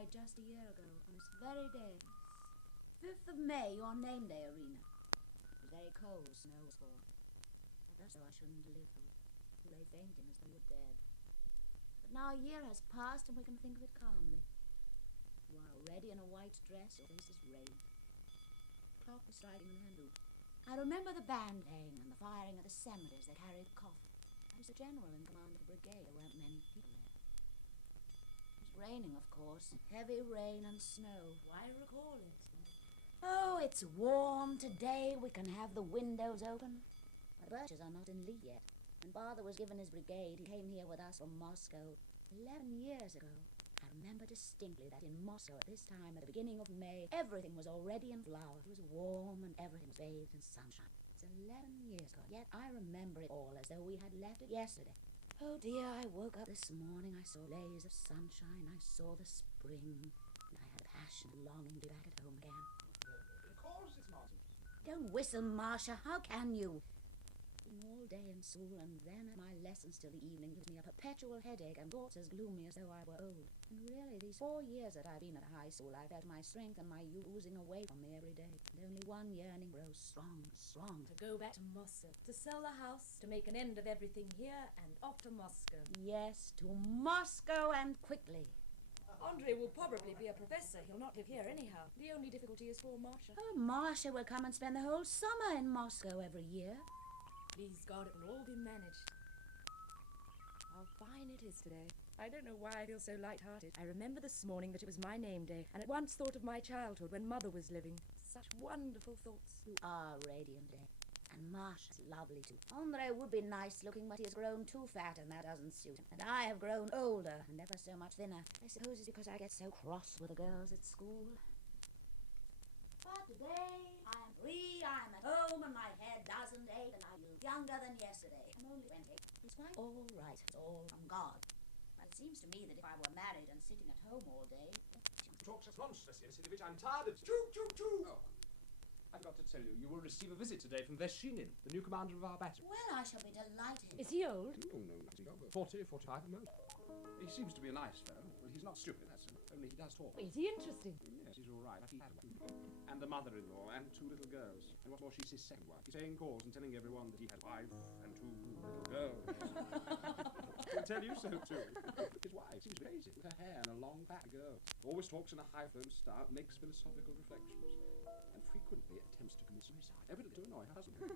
died just a year ago, on this very day. 5th of May, your name day, IRINA. It was very cold, snow was falling. I thought so I shouldn't live through it. You lay fainting as though you were dead. But now a year has passed and we can think of it calmly. You are already in a white dress, your face is red. The clock was striking the handle. I remember the band playing and the firing of the cemeteries that carried coffins. I was the general in command of the brigade. There weren't many people there. It was raining, of course. Heavy rain and snow. Why recall it? Oh, it's warm today. We can have the windows open. But the birches are not in leaf yet. When Father was given his brigade, he came here with us from Moscow 11 years ago. I remember distinctly that in Moscow at this time, at the beginning of May, everything was already in flower. It was warm and everything was bathed in sunshine. It's 11 years ago, yet I remember it all as though we had left it yesterday. Oh dear, I woke up this morning, I saw rays of sunshine, I saw the spring, and I had a passionate longing to be back at home again. Of course it's Martin. Don't whistle, Masha, how can you? All day in school, and then at my lessons till the evening gives me a perpetual headache and thoughts as gloomy as though I were old. And really, these 4 years that I've been at high school, I've felt my strength and my youth oozing away from me every day. And only one yearning grows strong. To go back to Moscow, to sell the house, to make an end of everything here, and off to Moscow. Yes, to Moscow, and quickly. Andrei will probably be a professor. He'll not live here anyhow. The only difficulty is for Masha. Oh, Masha will come and spend the whole summer in Moscow every year. Please God, it will all be managed. How fine it is today. I don't know why I feel so light-hearted. I remember this morning that it was my name day, and at once thought of my childhood when Mother was living. Such wonderful thoughts. You are radiant today. And Masha's lovely too. Andrei would be nice looking, but he has grown too fat and that doesn't suit him. And I have grown older and ever so much thinner. I suppose it's because I get so cross with the girls at school. But today, I am free, I am at home, and my head doesn't ache, and I feel younger than yesterday. I'm only 20. It's quite all right. It's all from God. But it seems to me that if I were married and sitting at home all day... Talk such nonsense, Vassilievitch. I'm tired of... Choo, choo, choo! Oh. I forgot to tell you, you will receive a visit today from VERSHININ, the new commander of our battery. Well, I shall be delighted. Is he old? Oh, no, nothing over 40, 45 at most. He seems to be a nice fellow. Well, he's not stupid, that's all. Only he does talk. Is he interesting? Yes, he's all right. He had one. And a mother-in-law and 2 little girls. And what's more, she's his second wife. He's paying calls and telling everyone that he had a wife and 2 little girls. He'll tell you so, too. His wife seems crazy, with her hair and a long back girl. Always talks in a high-flown style, makes philosophical reflections, and frequently attempts to commit suicide, evidently to annoy her husband.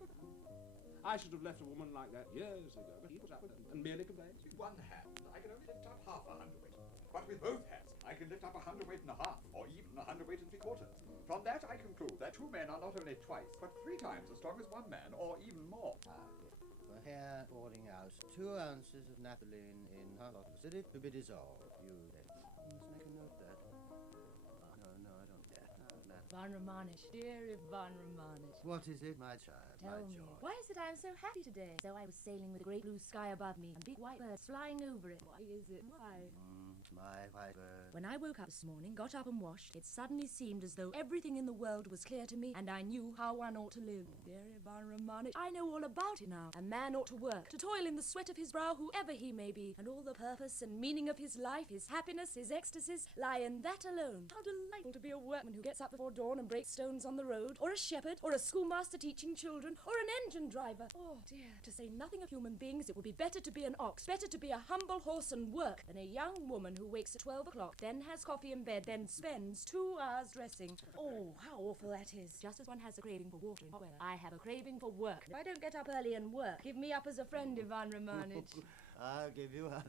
I should have left a woman like that years ago, but he puts up with it and merely complains. With one hand, I can only lift up half a hundredweight. But with both hands, I can lift up 100 weight and a half, or even 100 weight and 3/4. From that, I conclude that 2 men are not only twice, but 3 times as strong as 1 man, or even more. For hair pouring out, 2 ounces of naphthalene in hot water. Consider it to be dissolved. You let's make a note of that. No, I don't dare. Ivan Romanich, dear Ivan Romanich. What is it, my child? Tell my me, joy? why is it I am so happy today? So I was sailing with the great blue sky above me and big white birds flying over it. Why is it? Why? My white bird. When I woke up this morning, got up and washed, it suddenly seemed as though everything in the world was clear to me and I knew how one ought to live. Dear Ivan Romanich, I know all about it now. A man ought to work, to toil in the sweat of his brow, whoever he may be, and all the purpose and meaning of his life, his happiness, his ecstasies, lie in that alone. How delightful to be a workman who gets up before dawn and breaks stones on the road, or a shepherd, or a schoolmaster teaching children, or an engine driver. Oh dear, to say nothing of human beings, it would be better to be an ox, better to be a humble horse and work, than a young woman who wakes at 12 o'clock, then has coffee in bed, then spends 2 hours dressing. Oh, how awful that is. Just as one has a craving for water in hot weather, I have a craving for work. If I don't get up early and work, give me up as a friend, Ivan Romanich. I'll give you up.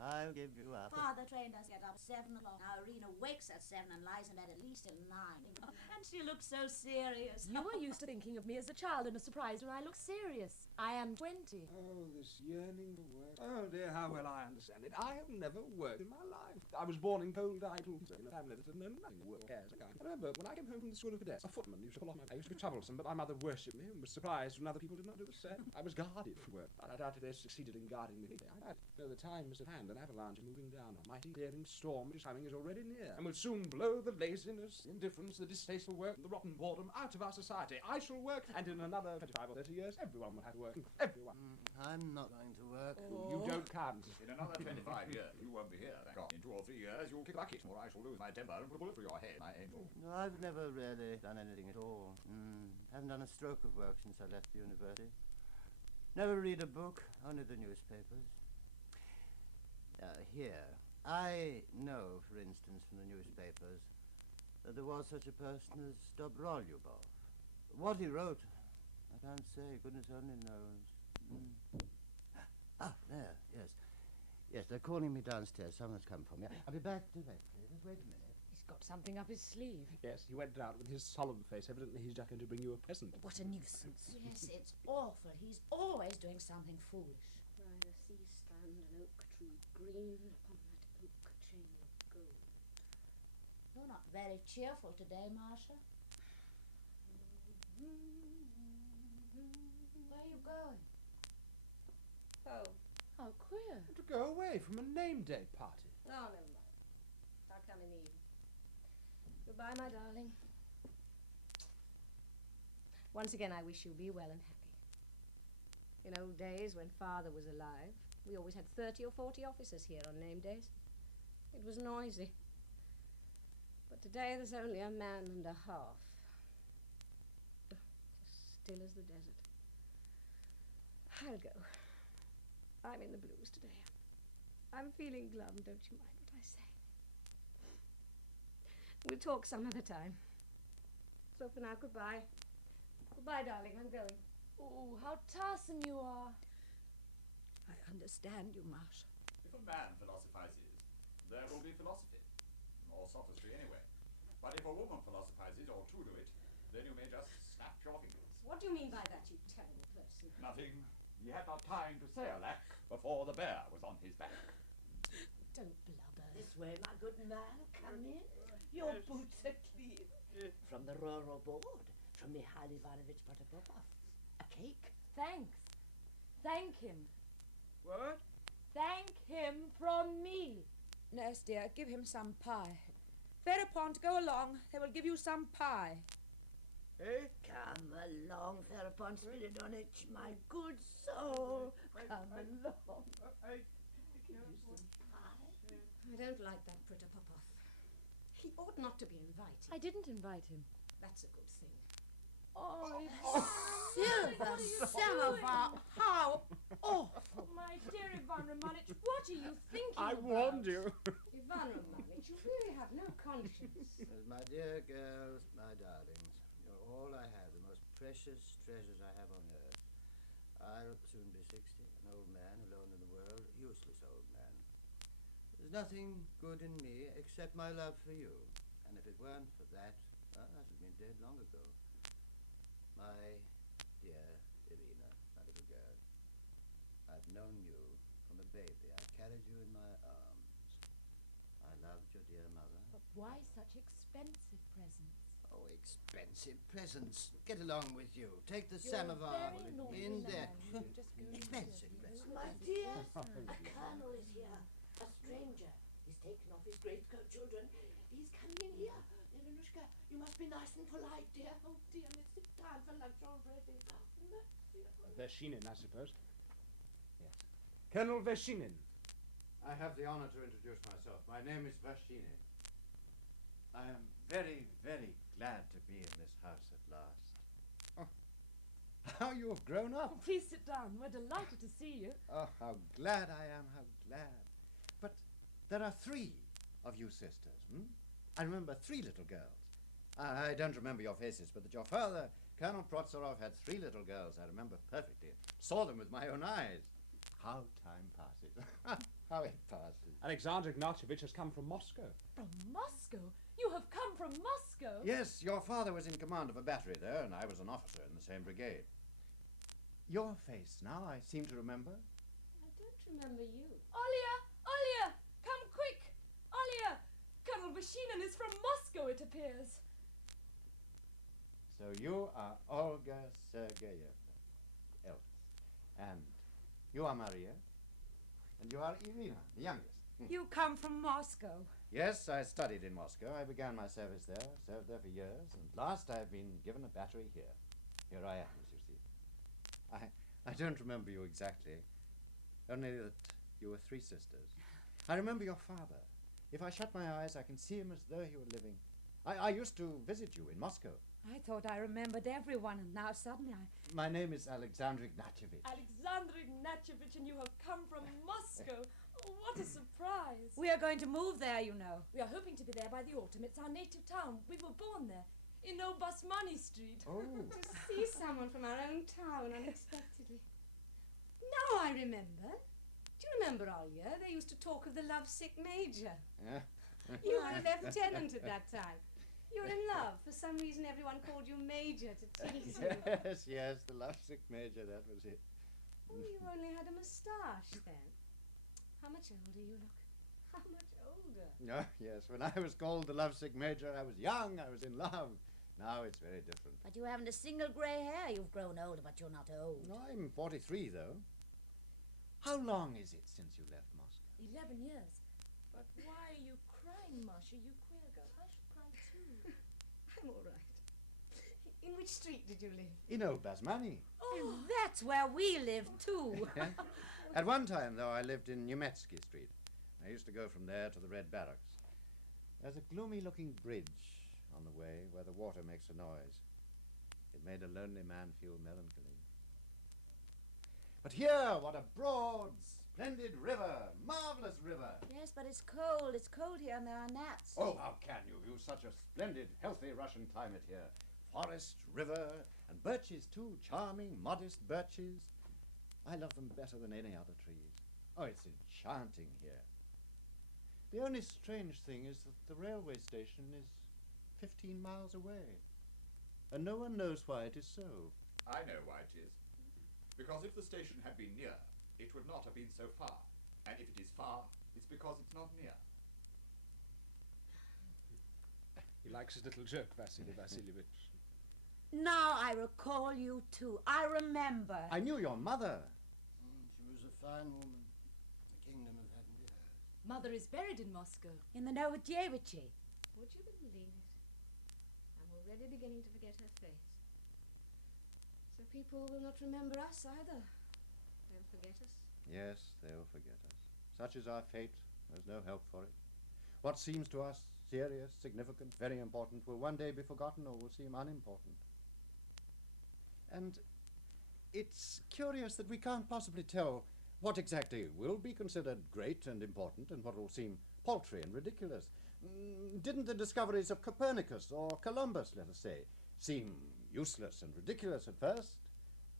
I'll give you up. Father trained us to get up at 7 o'clock. Now IRINA wakes at 7 and lies in bed at least till 9. And she looks so serious. You were used to thinking of me as a child and are surprised when I look serious. I am 20. Oh, this yearning for work. Oh dear, how well I understand it. I have never worked in my life. I was born in cold, idle, in a family that had known nothing of work cares. I remember when I came home from the school of cadets, a footman used to pull off my... I used to be troublesome, but my mother worshipped me and was surprised when other people did not do the same. I was guarded from work. I doubt if they succeeded in guarding me. I know the time is at hand. An avalanche is moving down. A mighty clearing storm which is coming is already near and will soon blow the laziness, the indifference, the distasteful shall work the rotten boredom out of our society. I shall work, and in another 25 or 30 years, everyone will have to work. Everyone. I'm not going to work. You don't count. In another 25 years, you won't be here, thank God. In 2 or 3 years, you'll kick buckets, or I shall lose my temper and put a bullet through your head, my angel. No, I've never really done anything at all. Haven't done a stroke of work since I left the university. Never read a book, only the newspapers. Here, I know, for instance, from the newspapers, that there was such a person as Dobrolyubov. What he wrote, I can't say, goodness only knows. There, yes. Yes, they're calling me downstairs. Someone's come for me. I'll be back directly. Just wait a minute. He's got something up his sleeve. Yes, he went out with his solemn face. Evidently he's just going to bring you a present. What a nuisance. Yes, it's awful. He's always doing something foolish. By the sea stand an oak tree green upon that oak chain of gold. You're not very cheerful today, Masha. Where are you going? Oh, How queer. To go away from a name day party. no, never mind. I'll come in the evening. Goodbye, my darling. Once again, I wish you be well and happy. In old days, when Father was alive, we always had 30 or 40 officers here on name days. It was noisy. But today there's only a man and a half. Still as the desert. I'll go. I'm in the blues today. I'm feeling glum, don't you mind what I say? We'll talk some other time. So for now, goodbye. Goodbye, darling, I'm going. Oh, how tiresome you are. I understand you, Masha. If a man philosophizes, there will be philosophy. Or sophistry, anyway. But if a woman philosophizes, or two do it, then you may just snap your fingers. What do you mean by that, you terrible person? Nothing. He had not time to say a lack before the bear was on his back. Don't blubber. This way, my good man, come in. Your boots are clean. From the rural board, from Mikhail Ivanovich Protopopov. A cake. Thanks. Thank him. What? Thank him from me. Nurse dear, give him some pie. Ferapont, go along. They will give you some pie. Eh? Come along, Ferapont Spiridonich, my good soul. Come along. I don't like that Protopopov. He ought not to be invited. I didn't invite him. That's a good thing. Oh, Silver samovar, how awful. my dear Ivan Romanich, what are you thinking I about? warned you. Ivan Romanovich, you really have no conscience. My dear girls, my darlings, you're all I have, the most precious treasures I have on earth. I'll soon be 60, an old man alone in the world, a useless old man. There's nothing good in me except my love for you. And if it weren't for that, well, I should have been dead long ago. My dear Irina, my little girl, I've known you from a baby. I carried you in my arms. I loved your dear mother. But why such expensive presents? Oh, expensive presents. Get along with you. Take the You're a samovar very naughty in there. man. You just go and Expensive serve presents. you. My dear, a colonel is here. A stranger. He's taken off his greatcoat, children. He's coming in here. Irinushka, you must be nice and polite, dear. Oh, dear, it's time for lunch already. Vershinin, I suppose. Yes. Colonel Vershinin. I have the honor to introduce myself. My name is Vershinin. I am very, very glad to be in this house at last. How you have grown up. Oh, please sit down. We're delighted to see you. Oh, how glad I am, how glad. But there are 3 of you sisters, I remember 3 little girls. I don't remember your faces, but that your father, Colonel Prozorov, had 3 little girls, I remember perfectly. Saw them with my own eyes. How time passes. How it passes. Alexander Ignatievich has come from Moscow. From Moscow? You have come from Moscow? Yes, your father was in command of a battery there, and I was an officer in the same brigade. Your face now, I seem to remember. I don't remember you. Olya! Olya! Come quick! Olya! Colonel Vershinin is from Moscow, it appears. So you are Olga Sergeyevna, eldest, and you are Maria, and you are Irina, the youngest. You come from Moscow. Yes, I studied in Moscow. I began my service there, served there for years, and last I've been given a battery here. Here I am, as you see. I don't remember you exactly, only that you were 3 sisters. I remember your father. If I shut my eyes, I can see him as though he were living. I used to visit you in Moscow. I thought I remembered everyone, and now suddenly I... My name is Alexander Ignatievich. Alexander Ignatyeviץch, and you have come from Moscow. Oh, what a surprise. We are going to move there, you know. We are hoping to be there by the autumn. It's our native town. We were born there, in Old Basmani Street. Oh. To see someone from our own town unexpectedly. Now I remember. Do you remember, Olga? They used to talk of the lovesick major. Yeah. You were a lieutenant at that time. You were in love. For some reason, everyone called you Major to tease you. Yes, the lovesick major, that was it. Oh, you only had a moustache then. How much older you look. How much older. Oh, yes, when I was called the lovesick major, I was young, I was in love. Now it's very different. But you haven't a single grey hair. You've grown older, but you're not old. No, I'm 43, though. How long is it since you left Moscow? 11 years. But why are you crying, Masha? You queer girl. I should cry too. I'm all right. In which street did you live? In Old Basmani. Oh, that's where we live, too. At one time, though, I lived in Nemetsky Street. I used to go from there to the Red Barracks. There's a gloomy-looking bridge on the way where the water makes a noise. It made a lonely man feel melancholy. But here, what a broad, splendid river, marvelous river. Yes, but it's cold. It's cold here and there are gnats. Oh, how can you? You've such a splendid, healthy Russian climate here. Forest, river, and birches too, charming, modest birches. I love them better than any other trees. Oh, it's enchanting here. The only strange thing is that the railway station is 15 miles away. And no one knows why it is so. I know why it is. Because if the station had been near, it would not have been so far. And if it is far, it's because it's not near. He likes his little joke, Vassily Vassilievich. Now I recall you, too. I remember. I knew your mother. She was a fine woman. The kingdom of heaven be hers. Mother is buried in Moscow. In the NATALYA. Would you believe it? I'm already beginning to forget her face. So people will not remember us either. They'll forget us. Yes, they'll forget us. Such is our fate. There's no help for it. What seems to us serious, significant, very important will one day be forgotten or will seem unimportant. And it's curious that we can't possibly tell what exactly will be considered great and important and what will seem paltry and ridiculous. Didn't the discoveries of Copernicus or Columbus, let us say, seem useless and ridiculous at first,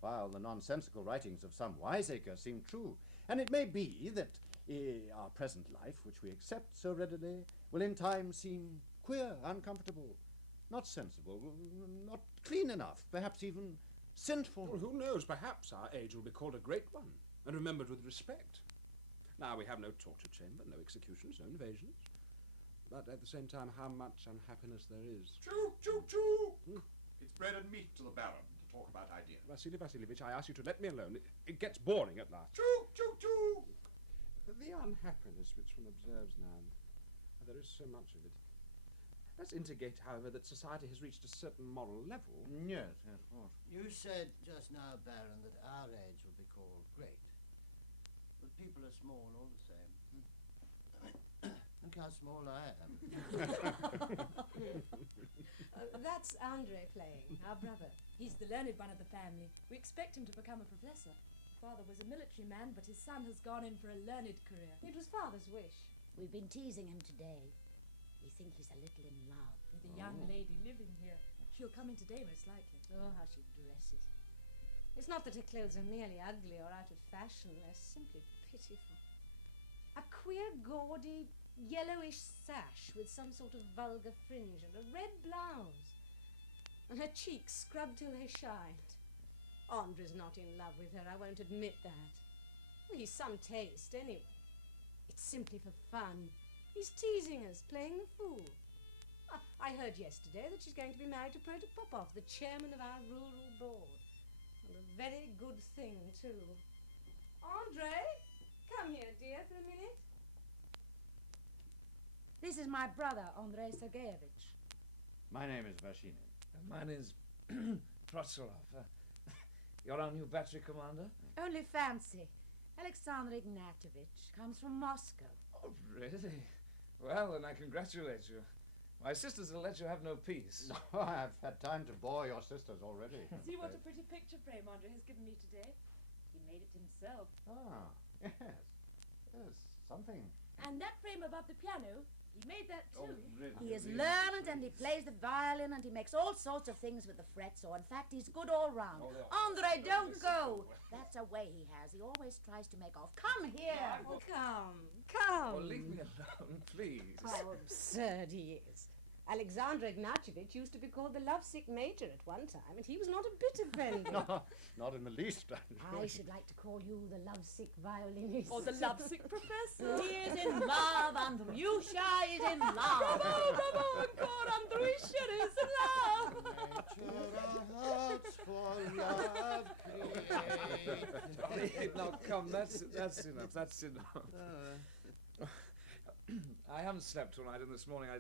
while the nonsensical writings of some wiseacre seem true? And it may be that our present life, which we accept so readily, will in time seem queer, uncomfortable, not sensible, not clean enough, perhaps even sinful. Well, who knows? Perhaps our age will be called a great one and remembered with respect. Now, we have no torture chamber, no executions, no invasions. But at the same time, how much unhappiness there is. Choo, choo, choo! It's bread and meat to the Baron to talk about ideas. Vassily Vassilievich, I ask you to let me alone. It gets boring at last. Choo, choo, choo! The unhappiness which one observes now, there is so much of it. Does indicate, however, that society has reached a certain moral level. Yes, yes, of course. You said just now, Baron, that our age will be called great. But people are small all the same. Look how small I am. That's Andrei playing, our brother. He's the learned one of the family. We expect him to become a professor. Father was a military man, but his son has gone in for a learned career. It was Father's wish. We've been teasing him today. We think he's a little in love. With a young lady living here. She'll come in today, most likely. Oh, how she dresses. It's not that her clothes are merely ugly or out of fashion. They're simply pitiful. A queer, gaudy, yellowish sash with some sort of vulgar fringe and a red blouse. And her cheeks scrubbed till they shined. Andrew's not in love with her, I won't admit that. Well, he's some taste, anyway. It's simply for fun. He's teasing us, playing the fool. I heard yesterday that she's going to be married to Protopopov, the chairman of our rural board. And a very good thing, too. Andrei, come here, dear, for a minute. This is my brother, Andrei Sergeyevitch. My name is VERSHININ. Mine is PROZOROV. You're our new battery commander? Only fancy. Alexander Ignatievich comes from Moscow. Oh, really? Well, then I congratulate you. My sisters will let you have no peace. No, I've had time to bore your sisters already. See what a pretty picture frame Andrei has given me today. He made it himself. Ah, yes. Yes, something. And that frame above the piano, he made that too. Oh, really? He is learned and he plays the violin and he makes all sorts of things with the frets, so in fact he's good all round. Oh, Andrei, don't go! That's a way he has. He always tries to make off. Come here! Oh, come. Oh, leave me alone, please. How absurd he is. Alexander Ignatievich used to be called the lovesick major at one time, and he was not a bit offended. No, not in the least. I should like to call you the lovesick violinist. Or the lovesick professor. He is in love, Andryusha is in love. Bravo, bravo, encore, Andryusha is in love. Hearts for love create. Now, come, that's enough, that's enough. I haven't slept all night, and this morning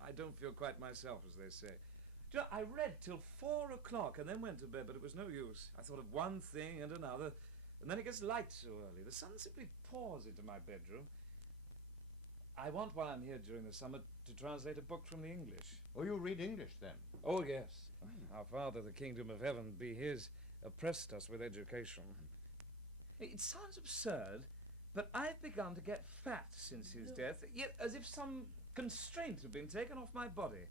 I don't feel quite myself, as they say. Do you know, I read till 4 o'clock and then went to bed, but it was no use. I thought of one thing and another, and then it gets light so early. The sun simply pours into my bedroom. I want, while I'm here during the summer, to translate a book from the English. Oh, you read English, then? Oh, yes. Our Father, the kingdom of heaven be his, oppressed us with education. It sounds absurd, but I've begun to get fat since his death, yet as if some constraint had been taken off my body.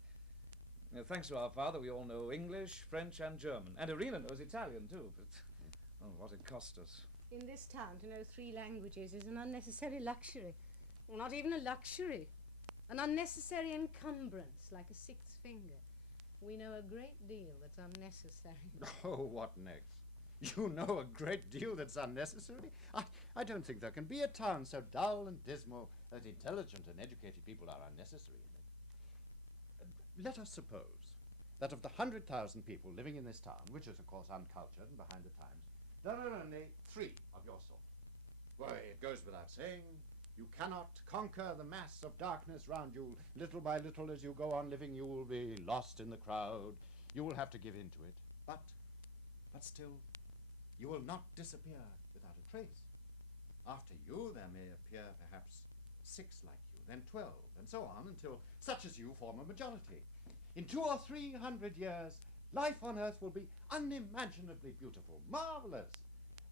Thanks to our Father, we all know English, French, and German. And IRINA knows Italian, too, but oh, what it cost us. In this town, to know 3 languages is an unnecessary luxury. Well, not even a luxury. An unnecessary encumbrance, like a 6th finger. We know a great deal that's unnecessary. Oh, what next? You know a great deal that's unnecessary? I don't think there can be a town so dull and dismal that intelligent and educated people are unnecessary in it. Let us suppose that of the 100,000 people living in this town, which is, of course, uncultured and behind the times, there are only 3 of your sort. Why, it goes without saying, you cannot conquer the mass of darkness round you. Little by little, as you go on living, you will be lost in the crowd. You will have to give in to it. But still, you will not disappear without a trace. After you, there may appear perhaps 6 like you, then 12, and so on, until such as you form a majority. In 200 or 300 years, life on Earth will be unimaginably beautiful, marvelous.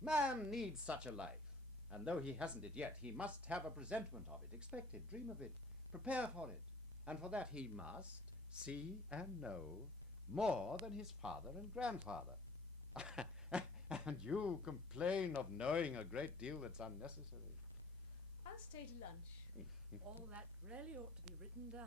Man needs such a life, and though he hasn't it yet, he must have a presentiment of it, expect it, dream of it, prepare for it. And for that he must see and know more than his father and grandfather. And you complain of knowing a great deal that's unnecessary. I'll stay to lunch. All that really ought to be written down.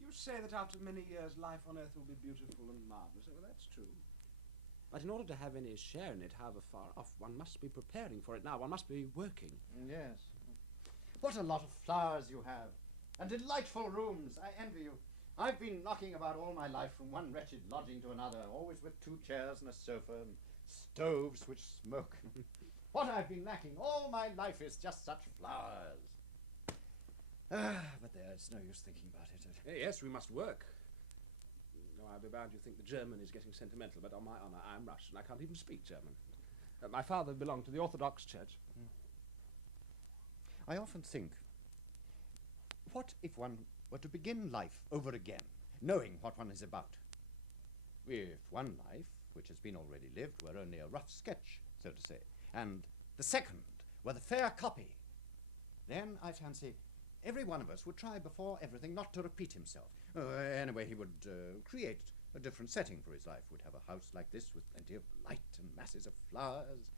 You say that after many years life on Earth will be beautiful and marvellous. Well, that's true. But in order to have any share in it, however far off, one must be preparing for it now. One must be working. Yes. What a lot of flowers you have, and delightful rooms. I envy you. I've been knocking about all my life from one wretched lodging to another, always with 2 chairs and a sofa and stoves which smoke. What I've been lacking all my life is just such flowers. But there's no use thinking about it. Yes, we must work. No, I'll be bound you think the German is getting sentimental, but on my honour, I'm Russian. I can't even speak German. My father belonged to the Orthodox Church. I often think, what if one were to begin life over again, knowing what one is about? If one life, which has been already lived, were only a rough sketch, so to say, and the second were the fair copy, then I fancy every one of us would try before everything not to repeat himself. Anyway, he would create a different setting for his life. Would have a house like this with plenty of light and masses of flowers.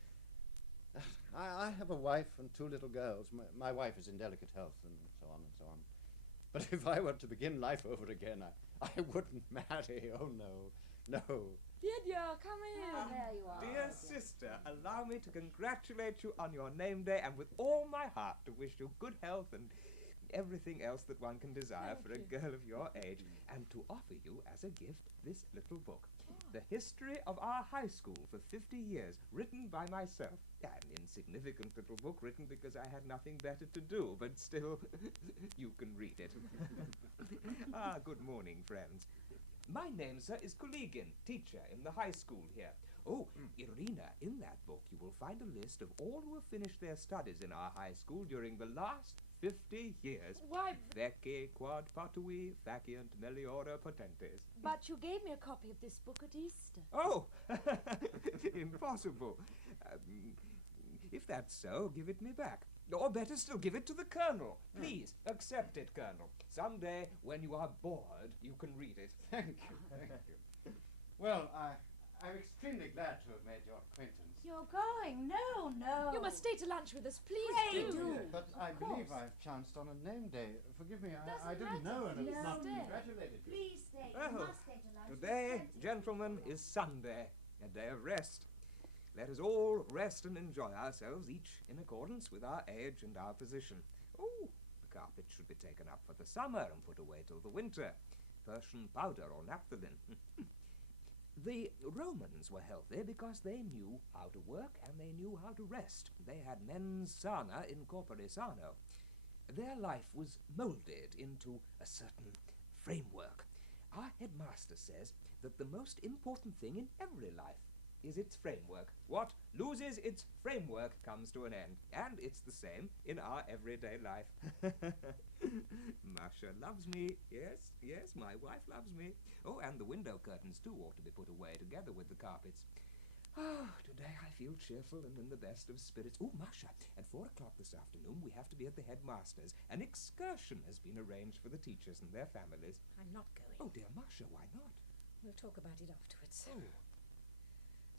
I have a wife and 2 little girls. My wife is in delicate health and so on and so on. But if I were to begin life over again, I wouldn't marry. Oh, no, no. Lydia, come in. There you are. Dear sister, allow me to congratulate you on your name day and with all my heart to wish you good health and everything else that one can desire for a girl of your age, and to offer you as a gift this little book. The history of our high school for 50 years, written by myself. An insignificant little book written because I had nothing better to do, but still, you can read it. Good morning, friends. My name, sir, is Kuligin, teacher in the high school here. Oh, Irina, in that book you will find a list of all who have finished their studies in our high school during the last 50 years. Why? Vece quad patui faciant meliora potentes. But you gave me a copy of this book at Easter. Oh, impossible. If that's so, give it me back. Or better still, give it to the Colonel. Please, accept it, Colonel. Someday, when you are bored, you can read it. Thank you, thank you. Well, I'm extremely glad to have made your acquaintance. You're going? No, no. You must stay to lunch with us, please. Pray do. But I believe I've chanced on a name day. Forgive me, I didn't know and Please have not stay. congratulated you. Please stay. You Well, must stay to lunch. Today, There's plenty. gentlemen, is Sunday, a day of rest. Let us all rest and enjoy ourselves, each in accordance with our age and our position. Oh, the carpet should be taken up for the summer and put away till the winter. Persian powder or naphthalene. The Romans were healthy because they knew how to work and they knew how to rest. They had mens sana in corpore sano. Their life was moulded into a certain framework. Our headmaster says that the most important thing in every life is its framework. What loses its framework comes to an end. And it's the same in our everyday life. Masha loves me. Yes, yes, my wife loves me. Oh, and the window curtains too ought to be put away together with the carpets. Oh, today I feel cheerful and in the best of spirits. Oh, Masha, at 4 o'clock this afternoon we have to be at the headmaster's. An excursion has been arranged for the teachers and their families. I'm not going. Oh, dear Masha, why not? We'll talk about it afterwards. Oh.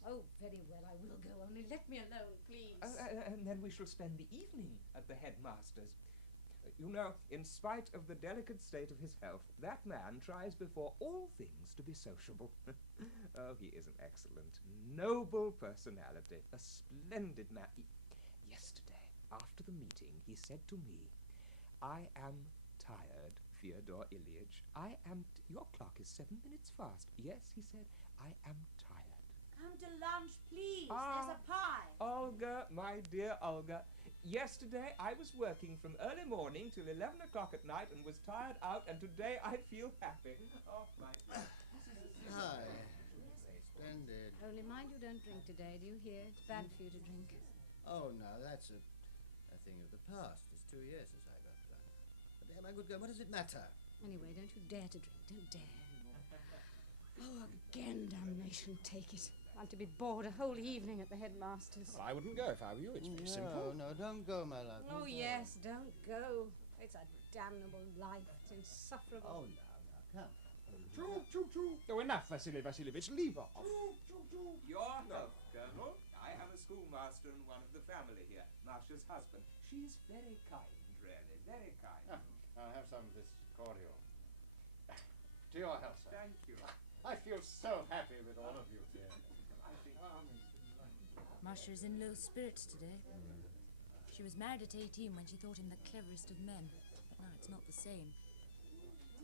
Oh, very well, I will go. Only let me alone, please. And then we shall spend the evening at the headmaster's. You know, in spite of the delicate state of his health, that man tries before all things to be sociable. Oh, he is an excellent, noble personality, a splendid man. Yesterday, after the meeting, he said to me, I am tired, Fyodor Ilyitch. Your clock is 7 minutes fast. Yes, he said, I am tired. Come to lunch, please. There's a pie. Olga, my dear Olga, yesterday I was working from early morning till 11 o'clock at night and was tired out, and today I feel happy. Oh, my... Hi. Splendid. Only mind you don't drink today, do you hear? It's bad for you to drink. Oh, no, that's a thing of the past. It's 2 years since I got drunk. But there, my good girl, what does it matter? Anyway, don't you dare to drink. Don't dare. Oh, again, damnation take it. I'm to be bored a whole evening at the headmaster's. Well, I wouldn't go if I were you. It's pretty simple. No, don't go, my love. Oh, Don't go. yes, don't go. It's a damnable life. It's insufferable. Oh, now, come. Choo, choo, choo. Oh, enough, Vasily Vasilyevich. Leave off. Your health, Colonel. I am a schoolmaster and one of the family here, Masha's husband. She is very kind, really, very kind. I'll have some of this cordial. To your health, sir. Thank you. I feel so happy with all of you here. Masha is in low spirits today. She was married at 18 when she thought him the cleverest of men. But now it's not the same.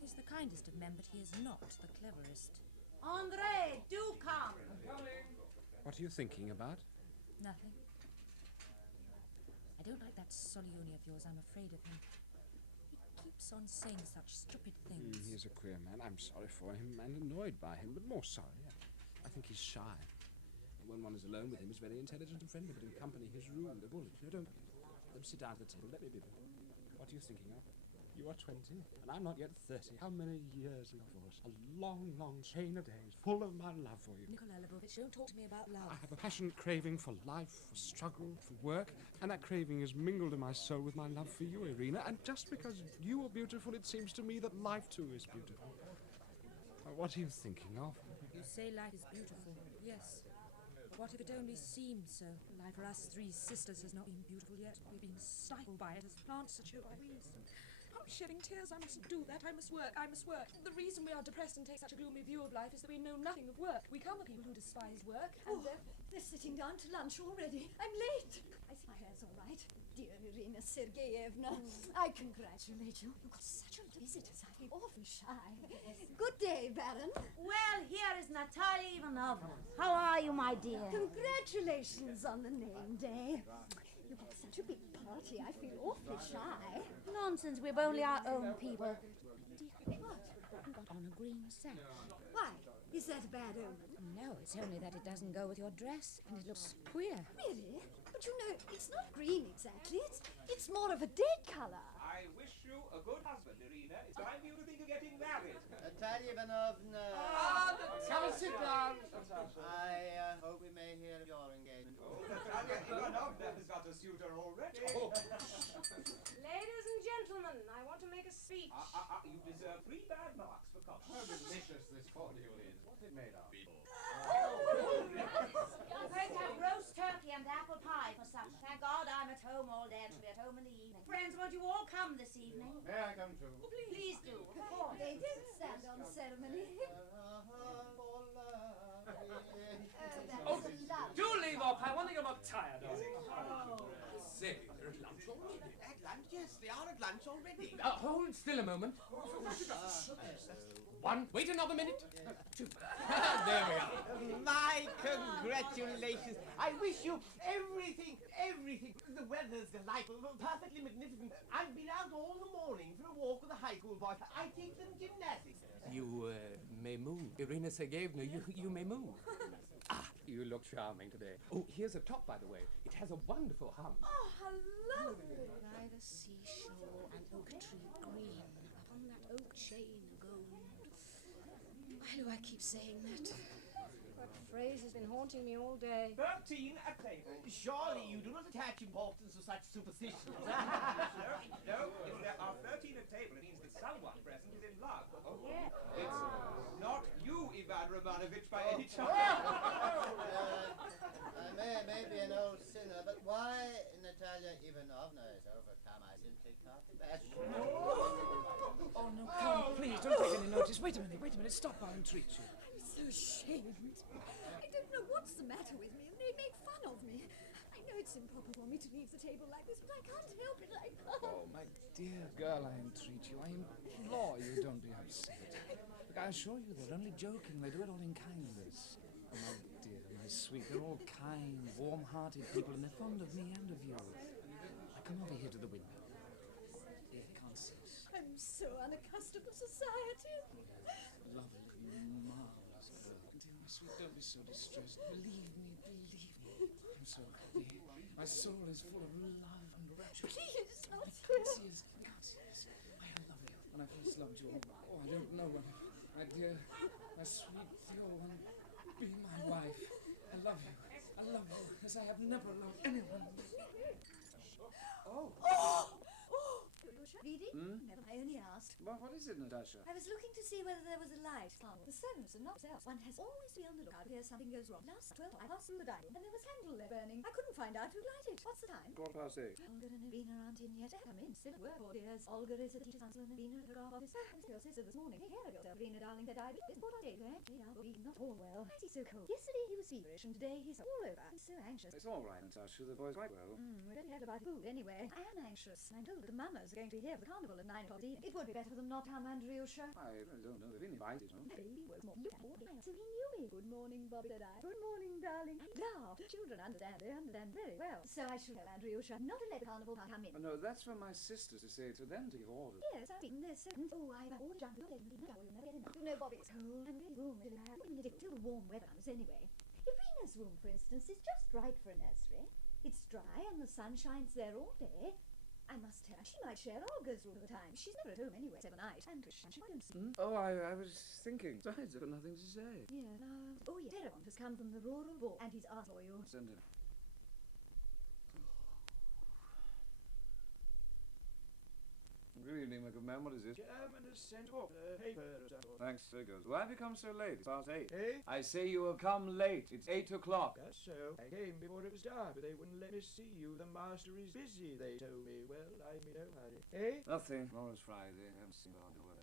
He's the kindest of men, but he is not the cleverest. Andrei, do come. What are you thinking about? Nothing. I don't like that Solioni of yours. I'm afraid of him. He keeps on saying such stupid things. He's a queer man. I'm sorry for him and annoyed by him, but more sorry. I think he's shy. When one is alone with him, he's very intelligent and friendly, but in company, he's rude, a bully. No, don't let him sit down at the table. Let me be. What are you thinking of? You are 20, and I'm not yet 30. How many years love for us? A long, long chain of days full of my love for you. Nikolay LVOVITCH, don't talk to me about love. I have a passionate craving for life, for struggle, for work, and that craving is mingled in my soul with my love for you, Irina. And just because you are beautiful, it seems to me that life too is beautiful. What are you thinking of? You say life is beautiful, yes. What if it only seems so? Life for us 3 sisters has not been beautiful yet. We've been stifled by it as plants that show by weeds. I'm shedding tears. I mustn't do that. I must work. I must work. The reason we are depressed and take such a gloomy view of life is that we know nothing of work. We come of people who despise work. And they're sitting down to lunch already. I'm late. I think my hair's all right. Dear Irina Sergeyevna, I congratulate you. You've got such a visitors. I feel awfully shy. Good day, Baron. Well, here is Natalia Ivanovna. How are you, my dear? Congratulations on the name day. You've got such a big party. I feel awfully shy. Nonsense, we've only our own people. What? You got on a green sash. Why? Is that a bad omen? No, it's only that it doesn't go with your dress, and it looks queer. Really? But you know, it's not green exactly. It's more of a dead colour. I wish you a good husband, Irina. It's time for you to think of getting married. Natalia Ivanovna. Come and sit down. I hope we may hear of your engagement. Natalia Ivanovna has got a suitor already. Ladies and gentlemen, I want to make a speech. You deserve 3 bad marks for comment. How delicious this cordial is. What's it made of? I'm going to have roast turkey and apple pie for supper. Thank God I'm at home all day and shall be at home in the evening. Friends, won't you all come this evening? May I come too? Please do, of course. They didn't stand on ceremony. Do leave off. I wonder you're not tired of it. Say, they're at lunch already. At lunch? Yes, they are at lunch already. Hold still a moment. One, wait another minute. 2. There we are. My congratulations. I wish you everything. The weather's delightful, perfectly magnificent. I've been out all the morning for a walk with the high school boys. I teach them gymnastics. You may move. Irina Sergeyevna, you may move. You look charming today. Oh, here's a top, by the way. It has a wonderful hum. Oh, how lovely. By the seashore and oak tree green, upon that oak chain of gold. Why do I keep saying that? That phrase has been haunting me all day. 13 at table. Surely you do not attach importance to such superstitions. No, if there are 13 at table, it means that someone present is in love. Yes. It's not you, Ivan Romanovich, by any chance. I may be an old sinner, but why Natalia Ivanovna is overcome, I simply can't imagine. Oh, no, come, please, don't take any notice. Wait a minute, stop, I entreat you. I'm so ashamed. I don't know what's the matter with me, and they make fun of me. I know it's improper for me to leave the table like this, but I can't help it. I can't. Oh, my dear girl, I entreat you. I implore you, don't be upset. Look, I assure you they're only joking. They do it all in kindness. Oh, my dear, my sweet, they're all kind, warm-hearted people, and they're fond of me and of you. Now, come over here to the window. Dear Constance. I'm so unaccustomed to society. Lovely, marvelous girl. Dear, my sweet, don't be so distressed. Believe me. I'm so happy. My soul is full of love and rapture. Please, not Constance, I love you. When I first loved you, oh, I don't know when. My dear, my sweet, dear one, be my wife. I love you as I have never loved anyone. Oh! Reading? Never, I only asked. Well, what is it, Natasha? I was looking to see whether there was a light. The servants are not themselves. One has always to be on the lookout if something goes wrong. Last 12, I passed through the dining and there was candle there burning. I couldn't find out who lighted. What's the time? 8:15. Olga and Irina aren't in yet. Come in. Still at work, poor dears. Olga is at the teacher's council and Irina at the graph office. And your sister this morning. Take care of yourself, Irina, darling, said I. It's 4:08, eh? Now, he's not all well. Why is he so cold? Yesterday he was feverish and today he's all over. He's so anxious. It's all right, Natasha. The boy's quite well. We already had about food anyway. I am anxious. I'm told that the mamas are going to be here for the carnival at 9 o'clock. It would be better for them not to come, Andreyusha. I really don't know. They've been invited, no? Baby was more. Look at all the so he knew me. Good morning, Bobby, said I. Good morning, darling. Now, the children understand. They understand very well. So I should tell Andreyusha not to let the carnival come in. Oh, no, that's for my sisters to say to them to give orders. Yes, I've been there, so. Oh, I've all jumped. You'll never get enough. You know, Bobby, it's cold and his room is bad. Till the warm weather comes anyway. Irina's room, for instance, is just right for a nursery. It's dry and the sun shines there all day. I must tell her she might share Olga's room for the time. She's never at home anyway, except at night. And she won't. Oh, I was thinking. Besides, I've got nothing to say. Yeah, no. Oh, yeah. Terravant has come from the rural vault, and he's asked for you. Send him. Good evening, like a man. What is it? Chairman has sent off a paper or something. Thanks, there goes. Why have you come so late? It's past 8. Eh? I say you have come late. It's 8 o'clock. That's so. I came before it was dark, but they wouldn't let me see you. The master is busy, they told me. Well, I'm in no hurry. Eh? Nothing. Tomorrow's Friday. I haven't seen God do it.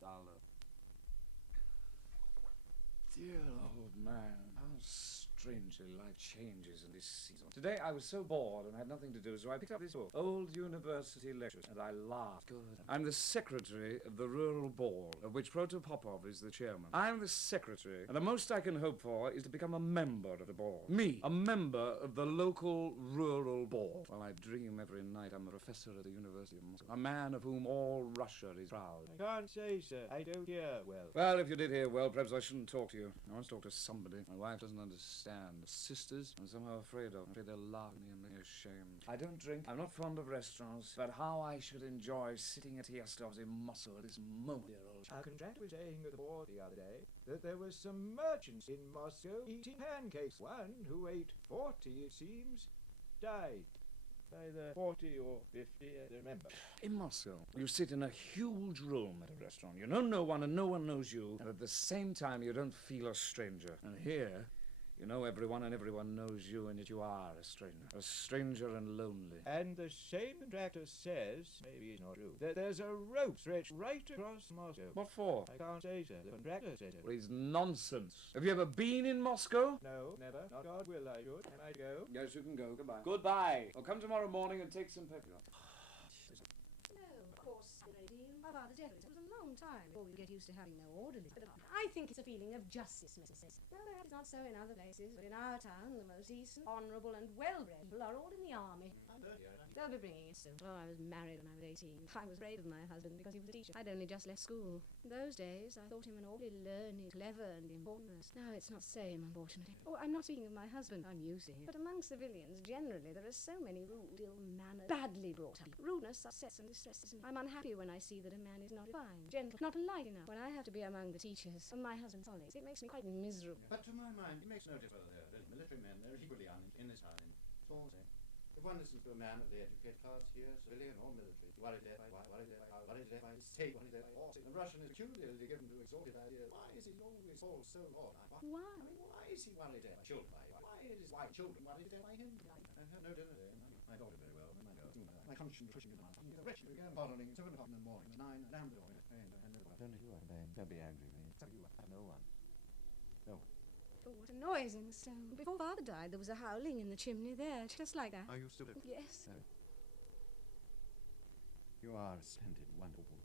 Dear old man, how strangely life changes in this season. Today I was so bored and had nothing to do, so I picked up this book, Old University Lectures, and I laughed. Good. I'm the secretary of the Rural Board, of which Protopopov is the chairman. I'm the secretary, and the most I can hope for is to become a member of the board. Me, a member of the local rural board. While I dream every night I'm a professor at the University of Moscow, a man of whom all Russia is proud. I can't say, sir. I don't hear well. Well, if you did hear well, perhaps I shouldn't talk to you. I want to talk to somebody. My wife doesn't understand. Sisters, I'm somehow afraid of. I'm afraid they'll laugh at me and make me ashamed. I don't drink. I'm not fond of restaurants. But how I should enjoy sitting at Tiestov's in Moscow at this moment, dear old Our contractor was saying at the board the other day that there was some merchants in Moscow eating pancakes. One who ate 40, it seems, died. Either 40 or 50, I don't remember. In Moscow, you sit in a huge room at a restaurant. You know no one and no one knows you. And at the same time, you don't feel a stranger. And here, you know everyone and everyone knows you, and yet you are a stranger. A stranger and lonely. And the same contractor says, maybe it's not true, that there's a rope stretched right across Moscow. What for? I can't say, sir. The contractor said it. Well, it's nonsense. Have you ever been in Moscow? No, never. Not God will I should. Can I go? Yes, you can go. Goodbye. Goodbye. Well, come tomorrow morning and take some pepper. No, of course, my father's death. It was a long time before we get used to having no orderlies. But I think it's a feeling of justice, Mrs. Well, perhaps not so in other places, but in our town, the most decent, honourable, and well-bred people are all in the army. They'll be bringing it soon. Oh, I was married when I was 18. I was afraid of my husband because he was a teacher. I'd only just left school. In those days, I thought him an awfully learned, clever, and important. Now it's not the same, unfortunately. Oh, I'm not speaking of my husband. I'm used to him. But among civilians, generally, there are so many rules, ill-mannered, badly brought up. Rudeness upsets and distresses me. I'm unhappy when I see that a man is not refined, gentle, not polite enough. When I have to be among the teachers and my husband's colleagues, it makes me quite miserable. But to my mind, it makes no difference whether they're military men. They're equally in this time. It's all the same. If one listens to a man of the educated class here, civilian or military, worried there by the state, worried there by force. The Russian is peculiarly given to exalted ideas. Why is he always all so odd? Why? I mean, why is he worried there by children? Why is his wife children worried there by him? I had no dinner today. I thought it very well. My conscience pushing me down. The wretched began bottling at 7 o'clock in the morning. 9, damn it all. Don't you don't be angry with me. No one. No one. Oh, what a noise in the stove. Before Father died, there was a howling in the chimney there, just like that. Are you still there? Yes. No. You are splendid, wonderful,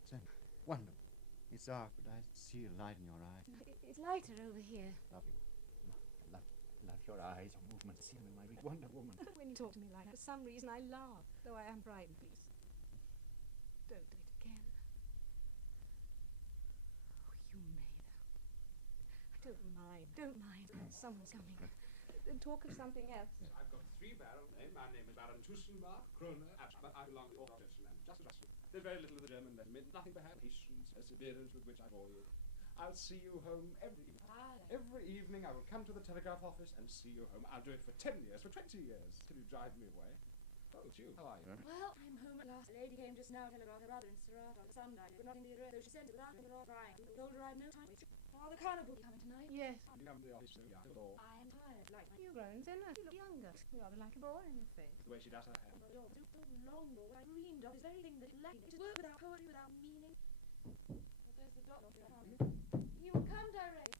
wonderful. It's dark, but I see a light in your eye. It's lighter over here. Love you. Love your eyes, your movements. See them in my reach. Wonder Woman. When you talk to me like that, for some reason I laugh, though I am frightened. Please, don't do it again. Oh, you may, though. Don't mind. Someone's coming. Talk of something else. I've got 3 barrels. My name is Baron TUSENBACH, Kroner, but I belong to the Orthodox Church, just a Russian. There's very little of the German letter, nothing but patience, perseverance with which I bore you. I'll see you home every evening. Every evening I will come to the telegraph office and see you home. I'll do it for 10 years, for 20 years, till you drive me away. Oh, it's you. How are you? Well, I'm home at last. A lady came just now to telegraph her brother in Saratov. Her son died. But not in the address, though she sent it without crying. I told her I'd no time. Father Carnival coming tonight? Yes. You come to the office so young. I am tired. Like You're growing thinner. You look younger. You're rather like a boy in the face. The way she does her hair. so long, but what I dreamed of is very thing that is lacking. It is work without poetry, without meaning. But there's the doctor. You will come direct.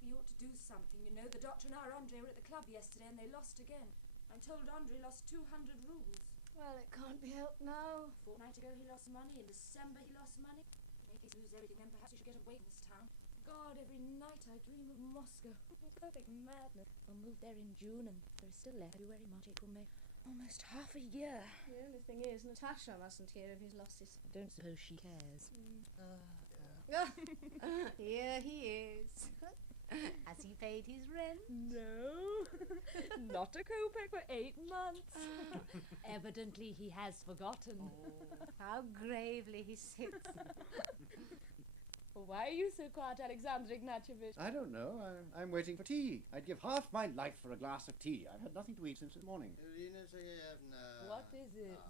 We ought to do something, you know. The doctor and our Andrei were at the club yesterday and they lost again. I'm told Andrei lost 200 rubles. Well, it can't be helped now. A fortnight ago he lost money. In December he lost money. If he loses everything, then perhaps we should get away from this town. God, every night I dream of Moscow. Perfect madness. I'll move there in June, and there is still left February, March, April, May. Almost half a year. The only thing is, Natasha mustn't hear of his losses. I don't suppose she cares. Here he is. Has he paid his rent? No. Not a kopeck for 8 months. Evidently he has forgotten. Oh, how gravely he sits. Why are you so quiet, Alexander Ignatievich? I don't know. I'm waiting for tea. I'd give half my life for a glass of tea. I've had nothing to eat since this morning. Irina Sergeyevna, What is it?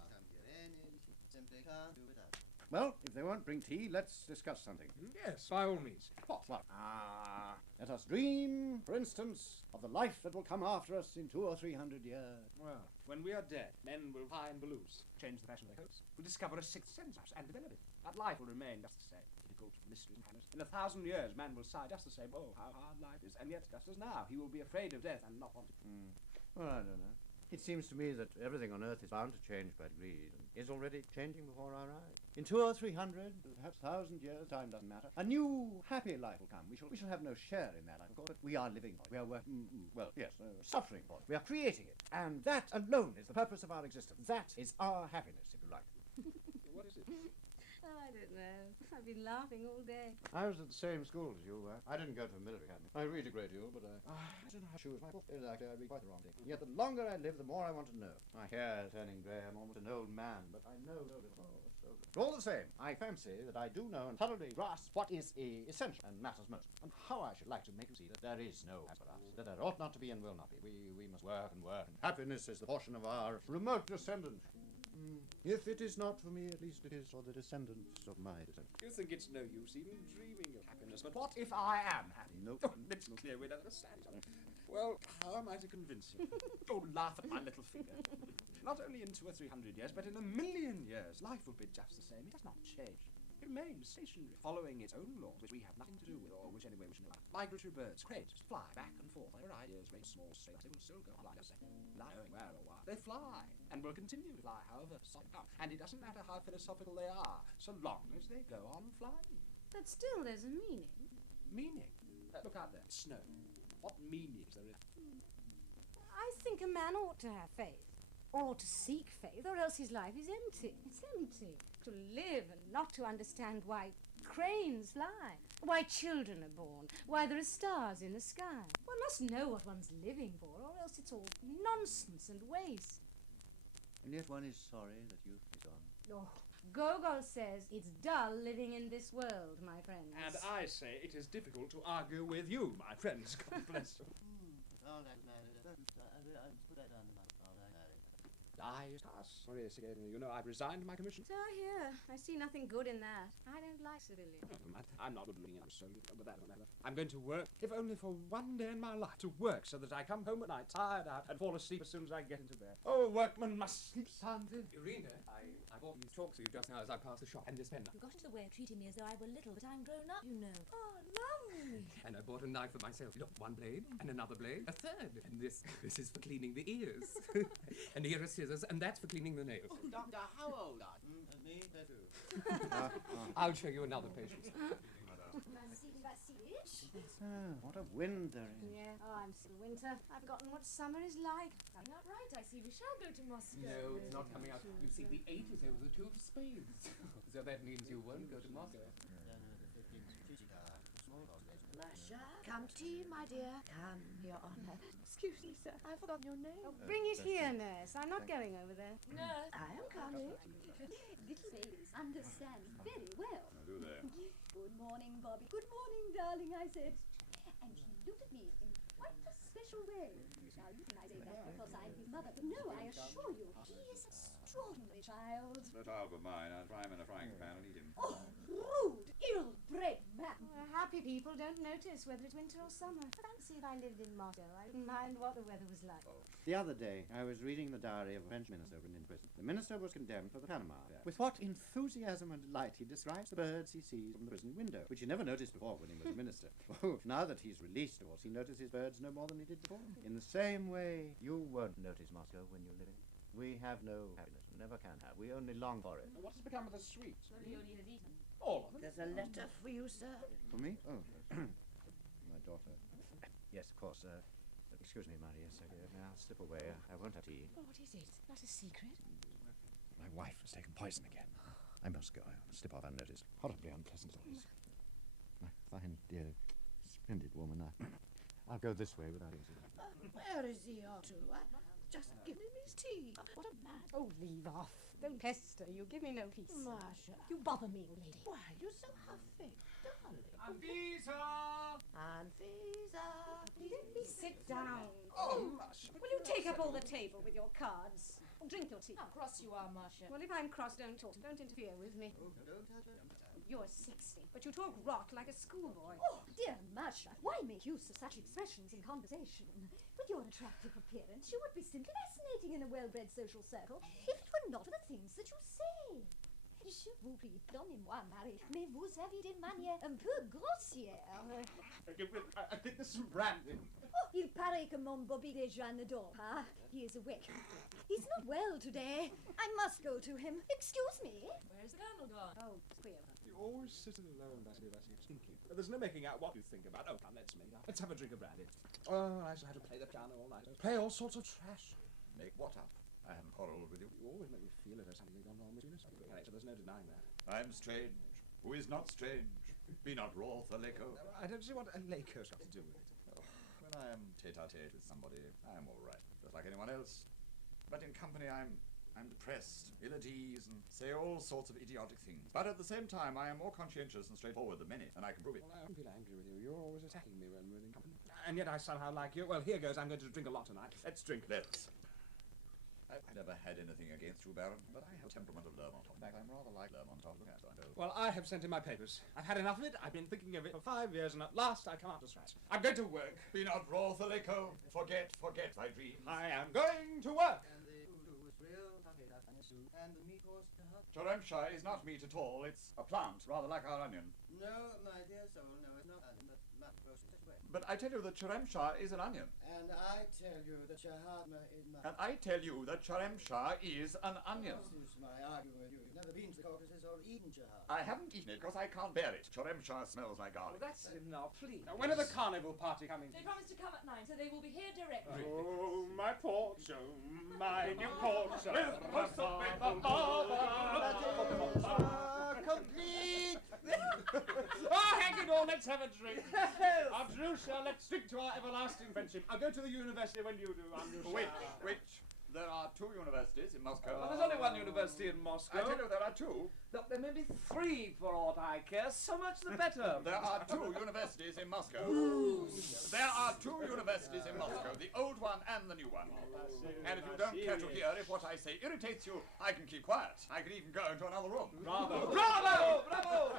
Simply can't do without. Well, if they won't bring tea, let's discuss something. Yes, by all means. What? Let us dream, for instance, of the life that will come after us in 200 or 300 years. Well, when we are dead, men will fly in balloons, change the fashion of their coats, will discover a sixth sense and develop it. That life will remain just the same. Difficult, mysteries and happiness. In 1,000 years, man will sigh just the same. Oh, how hard life is. And yet, just as now, he will be afraid of death and not want it. Well, I don't know. It seems to me that everything on Earth is bound to change by degrees, and is already changing before our eyes. In 200 or 300, perhaps 1,000 years, time doesn't matter. A new, happy life will come. We shall have no share in that life, of course, but we are living for it. We are working, suffering for it. We are creating it. And that alone is the purpose of our existence. That is our happiness, if you like. What is it? Oh, I don't know. I've been laughing all day. I was at the same school as you were. I didn't go to a military academy. I read a great deal, but I don't know how to choose my book. Actually, I read quite the wrong thing. Yet the longer I live, the more I want to know. My hair is turning grey. I'm almost an old man, but I know so little. All the same, I fancy that I do know and thoroughly grasp what is essential and matters most, and how I should like to make you see that there is no as for us, that there ought not to be and will not be. We must work and work, and happiness is the portion of our remote descendant. If it is not for me, at least it is for the descendants of my descendants. You think it's no use even dreaming of happiness, but what if I am happy? No. It's not clear we don't understand each other. Well, how am I to convince you? Don't laugh at my little figure. Not only in 200 or 300 years, but in 1,000,000 years, life will be just the same. It does not change. It remains stationary, following its own laws, which we have nothing to do with, or which anyway we should know about. Migratory birds, cranes, fly back and forth. Their ideas range small, straight. They will still go on, like I say, not knowing where or why. They fly, and will continue to fly, however solid. And it doesn't matter how philosophical they are, so long as they go on flying. But still, there's a meaning. Meaning? Look out there, snow. What meaning is there in it? I think a man ought to have faith, or to seek faith, or else his life is empty. It's empty. To live and not to understand why cranes fly, why children are born, why there are stars in the sky. One must know what one's living for, or else it's all nonsense and waste. And yet one is sorry that youth is gone. Oh, Gogol says it's dull living in this world, my friends. And I say it is difficult to argue with you, my friends. God bless you. All that matters. I put that on the map. Sorry, Sergeyevna, you know, I've resigned my commission. So I hear. I see nothing good in that. I don't like civilians. I'm not good looking, so but that don't matter. I'm going to work, if only for one day in my life, to work so that I come home at night tired out and fall asleep as soon as I get into bed. Oh, workman must sleep soundly. Irina, I bought these chalks for you just now as I passed the shop, and this pen. You got into the way of treating me as though I were little, but I'm grown up, you know. Oh, lovely. And I bought a knife for myself. Look, one blade, and another blade, a third. And this is for cleaning the ears. And here are scissors, and that's for cleaning the nails. Oh, Doctor, how old are you? Me, too. I'll show you another patient. Vassilievitch? What a wind there is. Yeah, oh, I'm still winter. I've forgotten what summer is like. I'm not right, I see. We shall go to Moscow. No, it's not coming out. You see, the 8 is over the 2 of spades. So that means you won't go to Moscow. Masha, come to tea, my dear. Come, Your Honor. Excuse me, sir. I've forgotten your name. Oh, bring it here, nurse. I'm not going over there. Nurse. I am coming. Little babies understand very well. Do they? Good morning, Bobby. Good morning, darling, I said. And he looked at me in quite a special way. Now, you think I say that because I'm his mother, but no, I assure you, he is an extraordinary child. No child of mine. I'll fry him in a frying pan and eat him. Oh, rude, ill-bred man. Happy people don't notice whether it's winter or summer. Fancy if I lived in Moscow. I wouldn't mind what the weather was like. The other day, I was reading the diary of a French minister in prison. The minister was condemned for the Panama affair. With what enthusiasm and delight he describes the birds he sees from the prison window, which he never noticed before when he was a minister. Oh, now that he's released, of course, he notices birds no more than he did before. In the same way, you won't notice Moscow when you're living. We have no happiness, we never can have. We only long for it. What has become of the sweets? What you only have eaten? All of them. There's a letter for you, sir. For me? Oh, my daughter. Yes, of course. Excuse me, Maria Sergeyevna. I'll slip away. I won't have tea. Oh, what is it? Not a secret? My wife has taken poison again. I must go. I will slip off unnoticed. Horribly unpleasant stories. My fine, dear, splendid woman. I'll go this way without incident. Where is he off to? I just given him his tea. What a man. Oh, leave off. Don't pester. You give me no peace. Masha. You bother me, old lady. Why, you're so huffy. Darling. Anvisa! Anvisa. Sit down. Oh, Masha. Will you take up all the table with your cards? Or drink your tea. How cross you are, Masha. Well, if I'm cross, don't talk. Don't interfere with me. Oh, don't touch her. You're 60, but you talk rot like a schoolboy. Oh, dear Masha, why make use of such expressions in conversation? With your attractive appearance, you would be simply fascinating in a well-bred social circle if it were not for the things that you say. Je vous prie, donnez-moi, Marie, mais vous avez des manières un peu grossières. I think there's some brandy. Oh, il paraît que mon Bobby déjà ne dort pas. He is awake. He's not well today. I must go to him. Excuse me. Where's the Colonel gone? Oh, queer. You always sit alone, Vasily Vassilyevic, thinking. There's no making out what you think about. Oh, come, let's make up. Let's have a drink of brandy. Oh, I shall have to play the piano all night. Play all sorts of trash. Make what up? I haven't quarrelled with you. You always make me feel as though something's gone wrong between us. Character, there's no denying that. I'm strange. Who is not strange? Be not wroth, Aleko. I don't see what Aleko's got to do with it. When I am tete-a-tete with somebody, I am all right, just like anyone else. But in company, I'm depressed, ill at ease, and say all sorts of idiotic things. But at the same time, I am more conscientious and straightforward than many, and I can prove it. Well, I don't feel angry with you. You're always attacking me when we're in company. And yet I somehow like you. Well, here goes. I'm going to drink a lot tonight. Let's drink. Let's. I've never had anything against you, Baron, but I have a temperament of Lermontov. In fact, I'm rather like Lermontov. Look at it, I know. Well, I have sent in my papers. I've had enough of it. I've been thinking of it for 5 years, and at last I come out to scratch. I'm going to work. Be not wroth, Aleko. Forget thy dreams. I am going to work. And the Ulu was real, and the meat was Cheremsha is not meat at all. It's a plant, rather like our onion. No, my dear soul, no, it's not onion, but much roasted. But I tell you that Cheremsha is an onion. And I tell you that Shahadma is my... And I tell you that Cheremsha is an onion. This is my argument with you. You've never been to the Caucasus or eaten Shahad. I haven't eaten it because I can't bear it. Cheremsha smells like Oh, garlic. that's enough, please. Now, when are the carnival party coming? They promised to come at 9, so they will be here directly. Oh, my fortune, my new fortune. Complete! Oh, hang it all, let's have a drink. Andrusha, let's drink to our everlasting friendship. I'll go to the university when you do, Andrusha. Which? There are 2 universities in Moscow. Well, there's only one university in Moscow. I tell you, there are 2. Look, there may be 3 for aught I care. So much the better. There are 2 universities in Moscow. There are 2 universities in Moscow, the old one and the new one. And if you don't care to hear, if what I say irritates you, I can keep quiet. I can even go into another room. Bravo. Bravo! Bravo!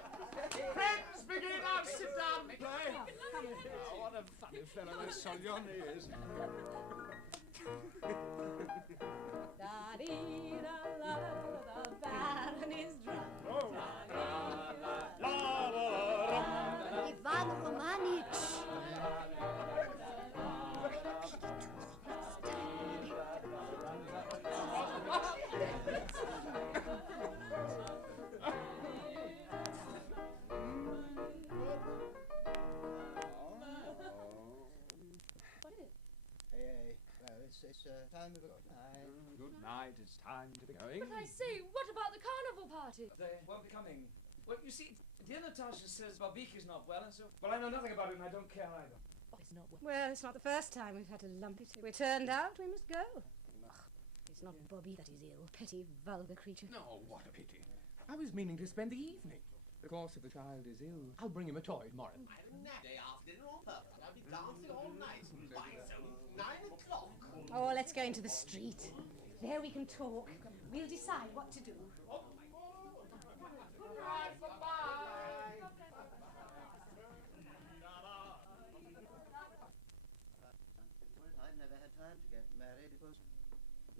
Friends, begin our sit down play. Oh, what a funny fellow that Solyon is. Da-dee-da-la, the Baron is drunk. Oh. Ivan Romanich. It's time to go. Good night, it's time to be going. But I say, what about the carnival party? They won't be coming. Well, you see, dear Natasha says Bobik is not well, and so... Well, I know nothing about it, and I don't care either. Oh, it's not well. Well, it's not the first time we've had to lump it. We're turned out, we must go. It's not Bobby that is ill. Petty, vulgar creature. No, what a pity. I was meaning to spend the evening. Of course, if the child is ill, I'll bring him a toy tomorrow. Day after dinner on purpose. I'll be dancing all night. By 9 o'clock. Oh, let's go into the street. There we can talk. We'll decide what to do. I've never had time to get married because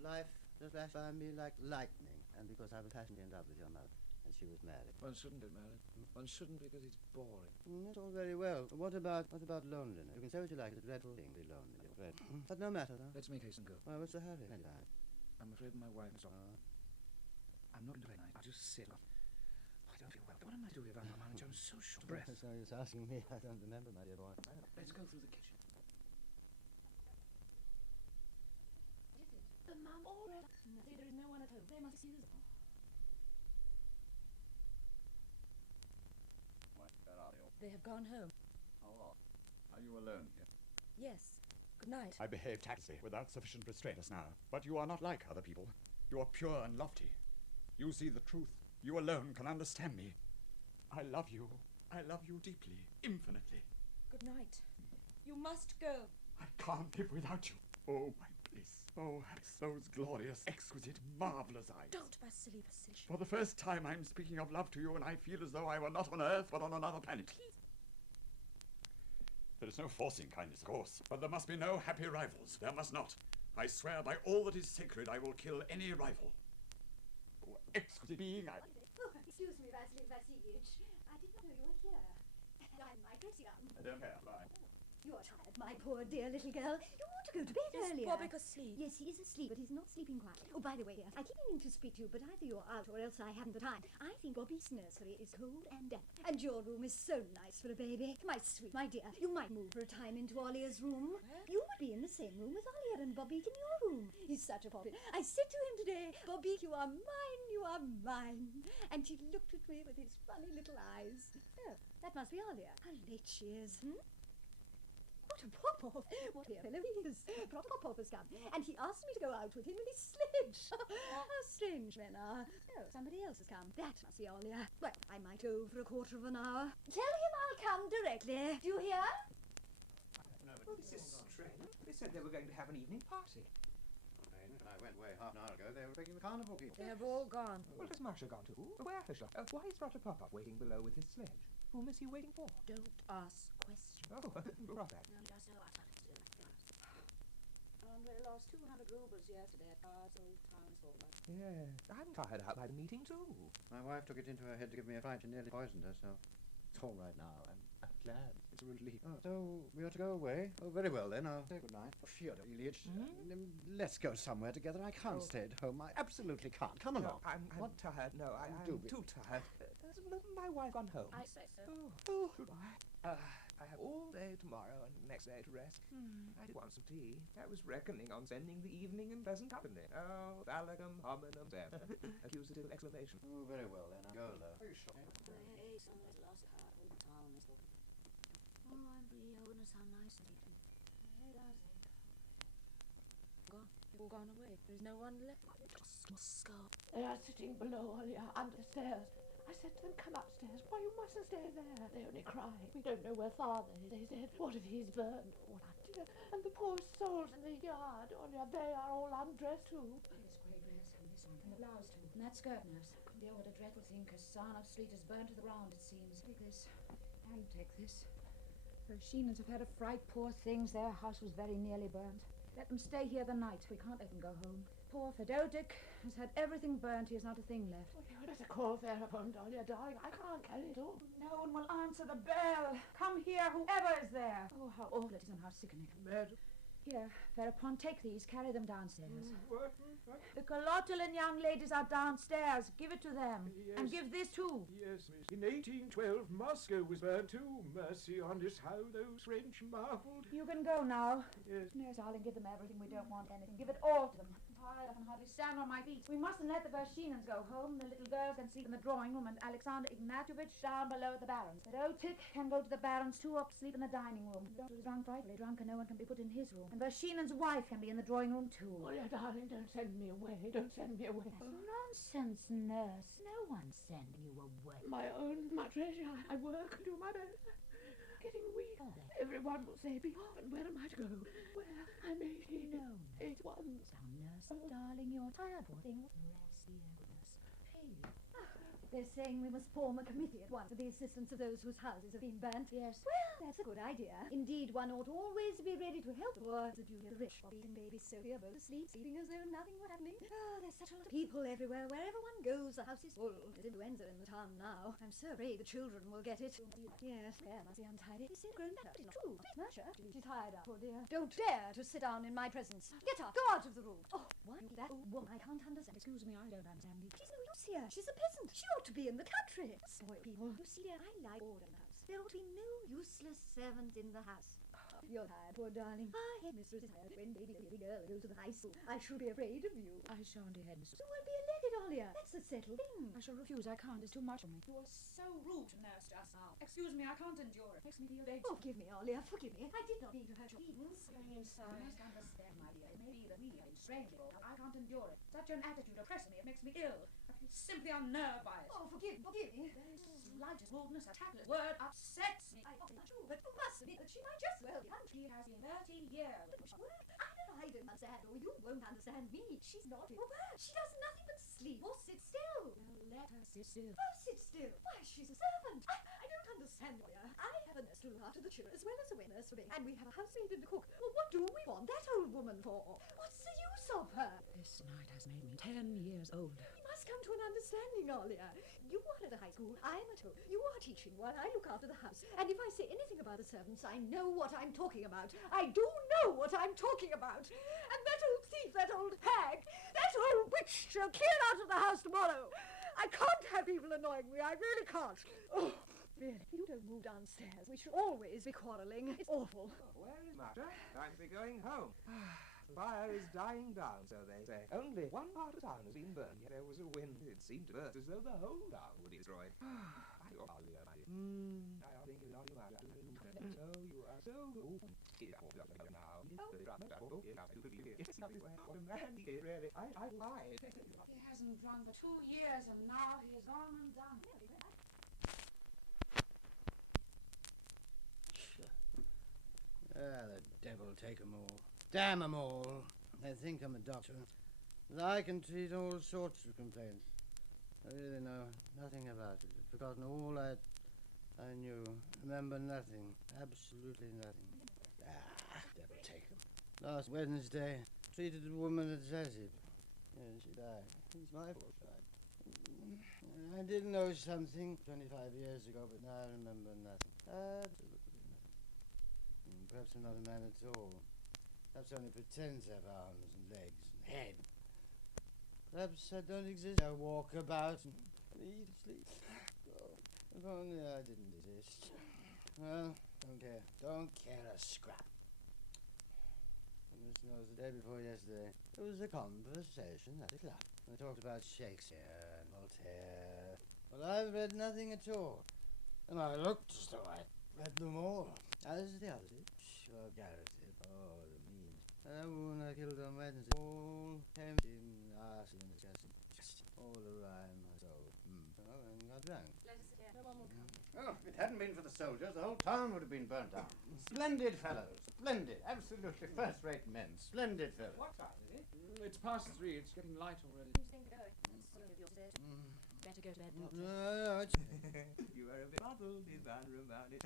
life just flashed by me like lightning, and because I was passionately in love with your mother, and she was married. One shouldn't get married. One shouldn't because it's boring. That's all very well. What about loneliness? You can say what you like. It's a dreadful thing to be lonely. But no matter, though. Let's make haste and go. Well, what's the hurry? I'm afraid my wife is on. I'm not going to play night. I'll just sit. I don't feel well. What am I doing, Ivan Romanich? I'm so short of breath. So you're asking me. I don't remember, my dear boy. Let's go through the kitchen. The mum already. There is no one at home. They must see us. Where are you? They have gone home. Oh, are you alone here? Yes. Good night. I behave tactlessly, without sufficient restraint just now. But you are not like other people. You are pure and lofty. You see the truth. You alone can understand me. I love you. I love you deeply, infinitely. Good night. You must go. I can't live without you. Oh, my bliss. Oh, those glorious, exquisite, marvelous eyes. Don't, Vasily Vasilievich. For the first time I'm speaking of love to you, and I feel as though I were not on Earth, but on another planet. Please. There is no forcing kindness, of course, but there must be no happy rivals. There must not. I swear by all that is sacred, I will kill any rival. Oh, exquisite being, I... Oh, excuse me, Vasily Vassilievich. I did not know you were here. And I'm my dressing gown. I don't care. Bye. You are tired, my poor dear little girl. You ought to go to bed earlier. Is Bobby asleep? Yes, he is asleep, but he's not sleeping quite. Oh, by the way, I keep meaning to speak to you, but either you're out or else I haven't the time. I think Bobby's nursery is cold and damp, and your room is so nice for a baby. My sweet, my dear, you might move for a time into Olia's room. What? You would be in the same room with Olia and Bobby in your room. He's such a poppy. I said to him today, Bobby, you are mine, you are mine. And he looked at me with his funny little eyes. Oh, that must be Olia. How late she is, What a pop-off! What a fellow he is! Proper pop-off has come, and he asked me to go out with him in his sledge. How strange men are. Oh, somebody else has come. That must be Olia. Well, I might go for a quarter of an hour. Tell him I'll come directly. Do you hear? Well, this is strange. They said they were going to have an evening party. When I went away half an hour ago, they were bringing the carnival people. They have all gone. Well, has Masha gone too? Where has she? Why is Roger Popov waiting below with his sledge? Whom is he waiting for? Don't ask questions. Oh, right. Andrei lost 200 rubles yesterday at Car's old town hall. Yeah, I'm tired out by the meeting too. My wife took it into her head to give me a fright and nearly poisoned herself. It's all right now. I'm glad. It's a relief. Oh, so we are to go away? Oh, very well then. I'll say good night. Fyodor Ilyich, let's go somewhere together. I can't stay at home. I absolutely can't. Come along. I'm tired. No, I'm too tired. Has my wife gone home? I say so. Oh, goodbye. I have all day tomorrow and next day to rest. I did want some tea. I was reckoning on spending the evening in pleasant company. Oh, thalagum hominum them. Accusative exclamation. Oh, very well then. I'll go though. Are you sure? Somebody's lost card. All the town is looking. Oh, Andrei, oh goodness, how nice it is. Gone. They've all gone away. There's no one left. Just go. They are sitting below, Olia, under the stairs. I said to them, come upstairs. Why, you mustn't stay there. They only cry. We don't know where father is. They said, what if he's burned? What a dear. And the poor souls in the yard, Olia, they are all undressed too. This grey dress and this one, and the blouse too, and that skirt, nurse. Dear, what a dreadful thing. Kassanov Street is burned to the ground, it seems. Take this, and take this. Vershinins have had a fright, poor things. Their house was very nearly burnt. Let them stay here the night. We can't let them go home. Poor Fedodik has had everything burnt. He has not a thing left. Well, you better call thereupon, Olia, darling. I can't carry it all. No one will answer the bell. Come here, whoever is there. Oh, how awful it is and how sickening. Madam. Here, thereupon, take these. Carry them downstairs. What? The Kolotolin young ladies are downstairs. Give it to them. Yes. And give this too. Yes, miss. In 1812, Moscow was burned too. Mercy on us, how those French marvelled. You can go now. Yes. Nurse, darling, give them everything. We don't want anything. Give it all to them. I can hardly stand on my feet. We mustn't let the Vershinins go home. The little girls can sleep in the drawing room, and Alexander Ignatyevichh down below at the Baron's. But Otik can go to the Baron's too, up to sleep in the dining room. The doctor is drunk, frightfully drunk, and no one can be put in his room. And Vershinin's wife can be in the drawing room too. Olia, darling, don't send me away. Don't send me away. That's nonsense, nurse. No one's sending you away. My own, my treasure. I work, do my best. Getting weak. Oh. Everyone will say, "Be off, and where am I to go?" Well, I'm 18. No. 81. Now, nurse, darling, you're tired, poor thing. Rest, dear goodness. Hey. They're saying we must form a committee at once for the assistance of those whose houses have been burnt. Yes. Well, that's a good idea. Indeed, one ought always to be ready to help the poor, the duty of the rich. Bobby and baby Sophie are both asleep, sleeping as though nothing were happening. Oh, there's such a lot of people everywhere. Wherever one goes, the house is full. There's influenza in the town now. I'm so afraid the children will get it. Yes, Claire must be untidy. It's grown better. It's not true. Masha, she's tired out, poor dear. Don't dare to sit down in my presence. Get up. Go out of the room. Oh, what? That old woman. I can't understand. Excuse me, I don't understand you. She's no use here. She's a peasant. She ought to be in the country. Spoiled people. You see, dear, I like order in the house. There ought to be no useless servant in the house. You're tired, poor darling. I hate mistress is tired. When baby girl goes to the high school, I shall be afraid of you. I shan't head, mistress. So won't be elected, Olia. That's a settled thing. I shall refuse. I can't. It's too much for me. You are so rude to nurse just now. Excuse me, I can't endure it. Makes me feel dead. Forgive me, Olia. Forgive me. I did not mean to hurt your feelings. Going inside. You must understand, my dear. It may be that we have been strangely brought up. I can't endure it. Such an attitude oppresses me. It makes me ill. I simply unnerved by it. Oh, forgive me. Slightest boldness, a tactless word upsets me. I often true, but you must admit that she might just well be She has been 30 years. I don't understand, or you won't understand me. She's not a word. She does nothing but sleep or sit still. Well, let her sit still. Oh, sit still. Why, she's a servant. I don't understand, lawyer. I have a nurse to look after the children as well as a wet nurse for me. And we have a housemaid and a cook. Well, what do we want that old woman for? What's the use of her? This night has made me 10 years older. We must come to an understanding, Alia. You are at a high school, I'm at home. You are teaching while I look after the house. And if I say anything about the servants, I know what I'm talking about. I do know what I'm talking about. And that old thief, that old hag, that old witch shall clear out of the house tomorrow. I can't have people annoying me. I really can't. Oh, really. If you don't move downstairs, we shall always be quarrelling. It's awful. Where is Masha? Time to be going home. The fire is dying down, so they say. Only one part of town has been burned, yet there was a wind. It seemed to burst as though the whole town would be destroyed. I think my dear. I think it's not Masha. So you are so good. Now, it's not what a man he is, really. I lied. He hasn't drunk for 2 years, and now he is gone and done. The devil take 'em all. Damn 'em all. They think I'm a doctor. That I can treat all sorts of complaints. I really know nothing about it. I've forgotten all I knew. Remember nothing. Absolutely nothing. Devil take 'em. Last Wednesday, treated a woman at acid. Yeah, she died. It's my fault she died. I did know something 25 years ago, but now I remember nothing. Absolutely nothing. Perhaps I'm not a man at all. Perhaps I only pretend to have arms and legs and head. Perhaps I don't exist. I walk about and eat, sleep. Oh, if only I didn't exist. Well, don't care. Don't care a scrap. Goodness knows, the day before yesterday, there was a conversation at the club. They talked about Shakespeare and Voltaire. Well, I've read nothing at all. And I looked as though I'd read them all. As the others did. Sure, Garrett did. Oh, the mean. And that woman I killed on Wednesday. All came in, asking and discussing. All the rhyme I sold. Oh, and got drunk. Let us sit here. No one will come. Oh, if it hadn't been for the soldiers, the whole town would have been burnt down. Splendid fellows. Splendid. Absolutely first-rate men. Splendid fellows. What time is it? It's past 3. It's getting light already. Who's thinking of going? Better go to bed, Doctor. No, it's... You are a bit muddled, Ivan Romanich.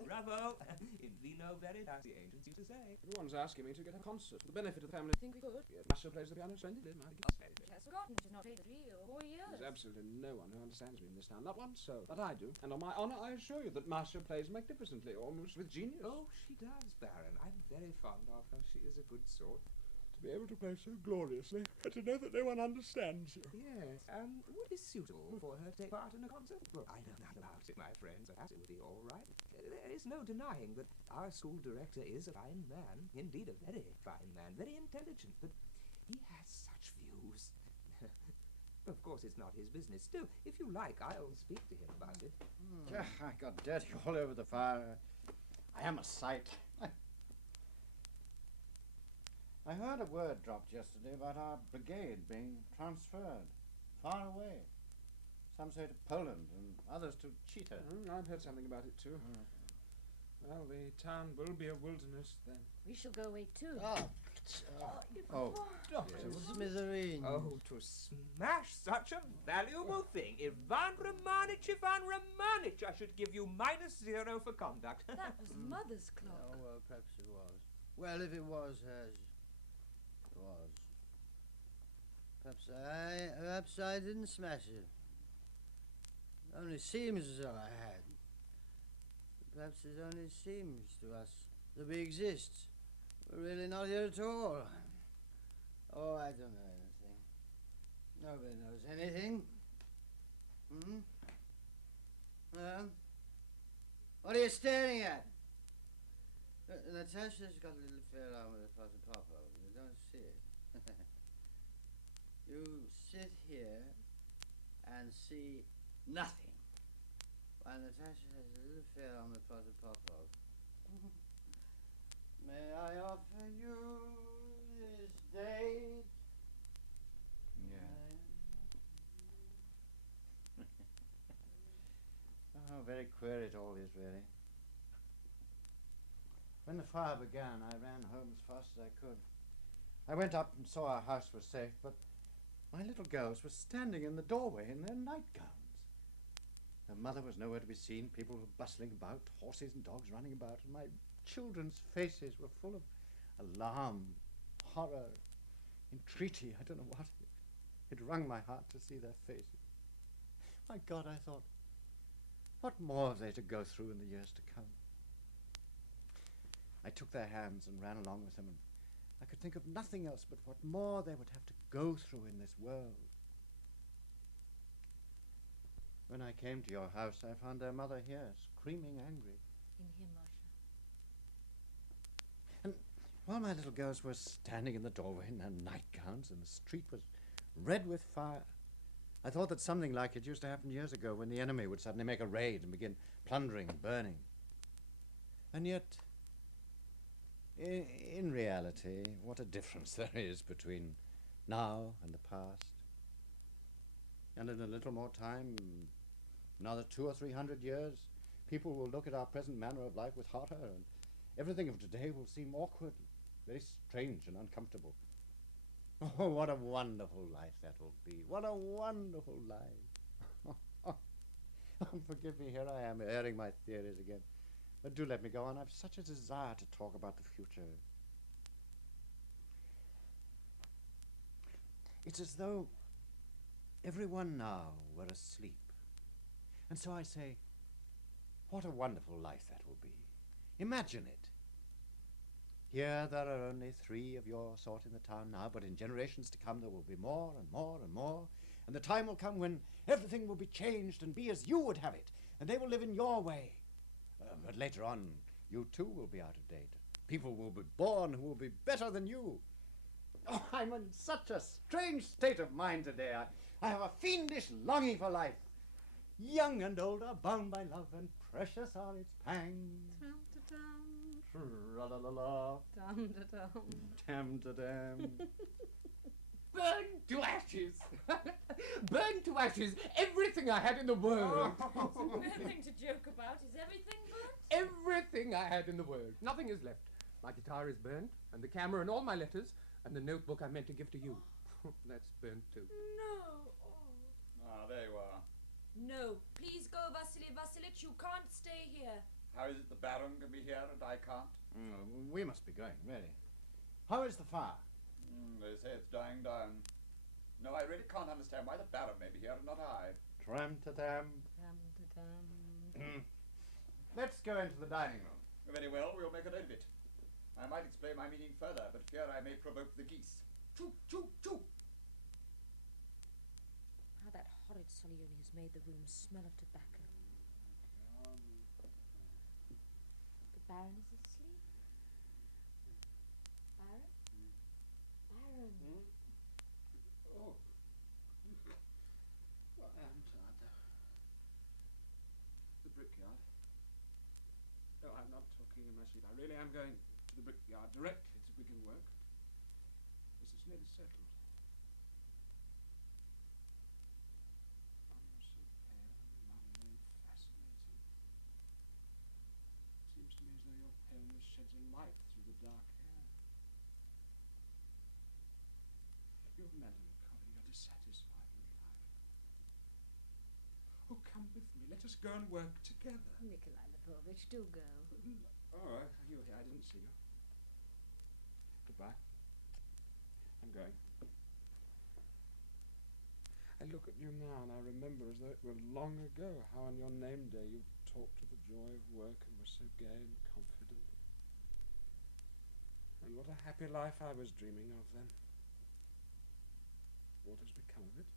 Bravo! In vino veritas, the ancients used to say. Everyone's asking me to get a concert for the benefit of the family. I think we could. Yeah, Masha plays the piano splendidly, my dear. She has forgotten she's not played for 3 or 4 years. There's absolutely no one who understands me in this town, not one soul. But I do, and on my honour I assure you that Masha plays magnificently, almost with genius. Oh, she does, Baron. I'm very fond of her. She is a good sort. To be able to play so gloriously, and to know that no one understands you. Yes, and would it be suitable for her to take part in a concert? Well, I know nothing about it, my friends. Perhaps it would be all right. There is no denying that our school director is a fine man. Indeed, a very fine man. Very intelligent, but he has such views. Of course, it's not his business. Still, if you like, I'll speak to him about it. I got dirty all over the fire. I am a sight. I heard a word dropped yesterday about our brigade being transferred far away. Some say to Poland and others to Cheetah. I've heard something about it too. Well, the town will be a wilderness then. We shall go away too. Doctor, Smithereen. Oh, to smash such a valuable thing. Ivan Romanich, I should give you -0 for conduct. That was Mother's clock. Oh, well, perhaps it was. Well, if it was hers, it was. Perhaps I didn't smash it. It only seems as though I had. Perhaps it only seems to us that we exist. We're really not here at all. Oh, I don't know anything. Nobody knows anything. What are you staring at? Natasha's got a little affair on with Father Papa. You don't see it. You sit here and see nothing, while Natasha has a little affair on with Father Papa. May I offer you this date? Yeah. Very queer it all is, really. When the fire began, I ran home as fast as I could. I went up and saw our house was safe, but my little girls were standing in the doorway in their nightgowns. Their mother was nowhere to be seen. People were bustling about, horses and dogs running about, and my children's faces were full of alarm, horror, entreaty, I don't know what. It wrung my heart to see their faces. My God, I thought, what more have they to go through in the years to come? I took their hands and ran along with them, and I could think of nothing else but what more they would have to go through in this world. When I came to your house, I found their mother here, screaming angry. In here, Masha. And while my little girls were standing in the doorway in their nightgowns and the street was red with fire, I thought that something like it used to happen years ago when the enemy would suddenly make a raid and begin plundering and burning. And yet, in reality, what a difference there is between now and the past. And in a little more time, another 200 or 300 years, people will look at our present manner of life with horror, and everything of today will seem awkward, very strange and uncomfortable. Oh, what a wonderful life that will be. What a wonderful life. Oh, forgive me, here I am airing my theories again. But do let me go on. I've such a desire to talk about the future. It's as though everyone now were asleep. And so I say, what a wonderful life that will be. Imagine it. Here there are only 3 of your sort in the town now, but in generations to come there will be more and more and more, and the time will come when everything will be changed and be as you would have it, and they will live in your way. But later on, you too will be out of date. People will be born who will be better than you. Oh, I'm in such a strange state of mind today. I have a fiendish longing for life. Young and old are bound by love, and precious are its pangs. Tra-la-la-la. Dum-da-dum. Tam-da-dam. Burn to ashes! Burn to ashes everything I had in the world! Nothing to joke about. Is everything burnt? Everything I had in the world. Nothing is left. My guitar is burnt, and the camera and all my letters, and the notebook I meant to give to you. That's burnt too. No. Ah, there you are. No. Please go, Vassily Vassilievich. You can't stay here. How is it the Baron can be here and I can't? We must be going, really. How is the fire? They say it's dying down. No, I really can't understand why the Baron may be here and not I. Tram-ta-tam. Dum-da-dum. Let's go into the dining room. Very well, we'll make a note of it. I might explain my meaning further, but fear I may provoke the geese. Choo, choo, choo! How that horrid Solioni has made the room smell of tobacco. The Baron is asleep. Baron? Baron. Oh. Well, I am tired, though. The brickyard. No, I'm not talking in my sleep. I really am going to the brickyard directly to begin work. This is nearly settled. I'm so pale and lovely and fascinating. Seems to me as though your paleness sheds a light through the dark hair. You're melancholy, you're dissatisfied with life. Oh, come with me, let us go and work together. Nikolay Lvovitch, do go. Oh, you were here, I didn't see you. Goodbye. I'm going. I look at you now and I remember as though it were long ago how on your name day you talked of the joy of work and were so gay and confident. And what a happy life I was dreaming of then. What has become of it?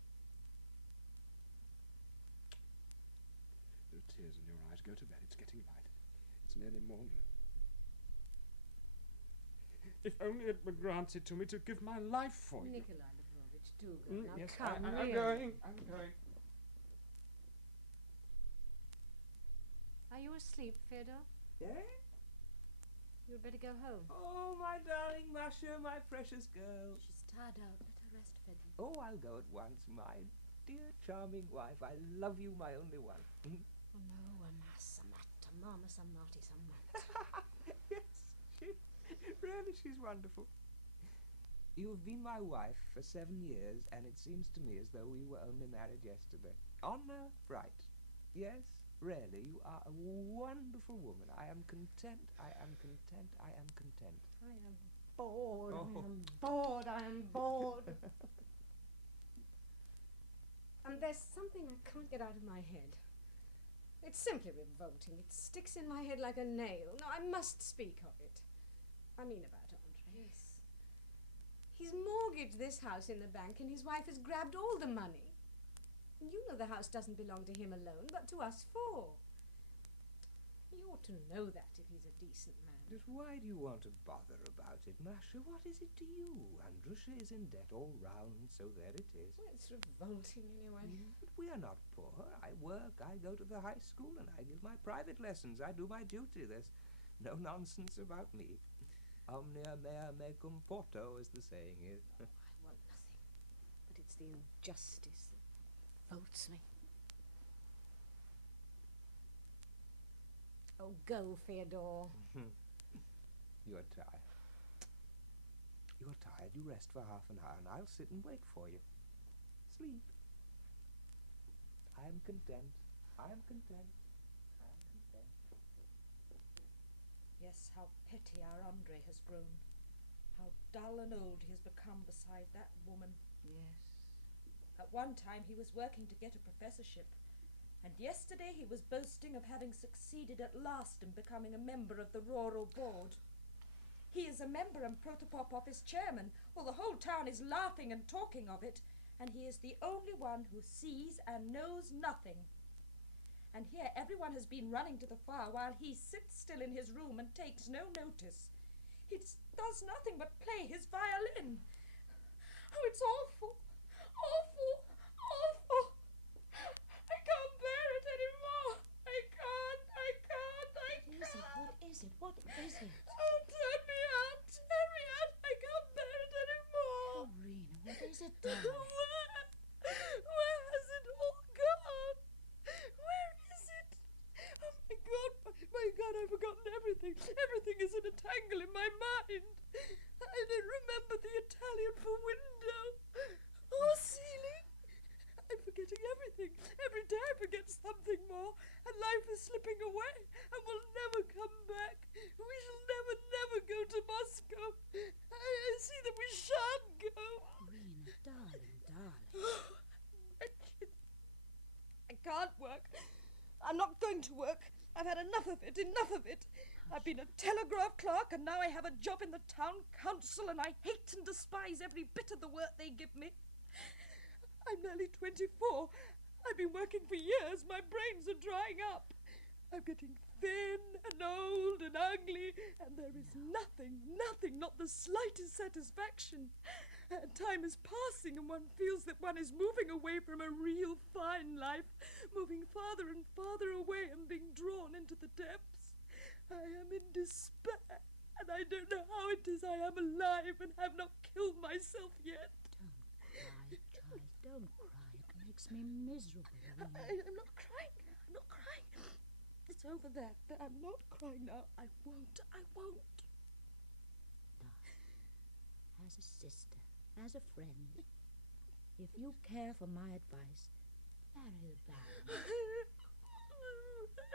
There are tears in your eyes. Go to bed. It's getting light. It's nearly morning. If only it were granted to me to give my life for you. Nikolay Lvovitch, do go. Now Yes, come, I'm really. going. I'm going. Are you asleep, Fyodor? Yeah? You'd better go home. Oh, my darling Masha, my precious girl. She's tired out. Let her rest, Freddy. Oh, I'll go at once, my dear charming wife. I love you, my only one. Oh no, Masamatta, Mama Samati Samata. Yes, she's wonderful. You've been my wife for 7 years, and it seems to me as though we were only married yesterday. Honor bright. Yes, really, you are a wonderful woman. I am content, I am content, I am content. I am bored, Oh. I am bored, I am bored. And there's something I can't get out of my head. It's simply revolting. It sticks in my head like a nail. No, I must speak of it. I mean about Andrei. Yes. He's mortgaged this house in the bank and his wife has grabbed all the money. And you know the house doesn't belong to him alone, but to us four. He ought to know that if he's a decent man. But why do you want to bother about it, Masha? What is it to you? Andrusha is in debt all round, so there it is. Well, it's revolting anyway. But we are not poor. I work, I go to the high school, and I give my private lessons. I do my duty. There's no nonsense about me. Omnia mea mecum porto, as the saying is. I want nothing, but it's the injustice that revolts me. Oh, go, Fyodor. You're tired. You're tired. You rest for half an hour, and I'll sit and wait for you. Sleep. I am content. I am content. I am content. Yes, how petty our Andrei has grown. How dull and old he has become beside that woman. Yes. At one time he was working to get a professorship, and yesterday he was boasting of having succeeded at last in becoming a member of the rural board. He is a member and Protopop office chairman, while the whole town is laughing and talking of it, and he is the only one who sees and knows nothing. And here everyone has been running to the fire while he sits still in his room and takes no notice. He does nothing but play his violin. Oh, it's awful, awful, awful. I can't bear it anymore. I can't. What is it? What is it? Oh, turn me out. I can't bear it anymore. Oh, Rena, what is it, darling? Where has it all gone? Where is it? Oh, my God, I've forgotten everything. Everything is in a tangle in my mind. I don't remember the Italian for window. Oh, ceiling. I'm forgetting everything. Every day I forget something more, and life is slipping away and will never come back. We shall never go to Moscow. I see that we shan't go. Rena, darling. Wretched. I can't work. I'm not going to work. I've had enough of it. I've been a telegraph clerk, and now I have a job in the town council, and I hate and despise every bit of the work they give me. I'm nearly 24. I've been working for years. My brains are drying up. I'm getting thin and old and ugly, and there is nothing, not the slightest satisfaction. And time is passing, and one feels that one is moving away from a real fine life, moving farther and farther away and being drawn into the depths. I am in despair, and I don't know how it is I am alive and have not killed myself yet. Don't cry. It makes me miserable. I'm not crying. It's over there. I'm not crying now. I won't. As a sister, as a friend, if you care for my advice, marry the Baron.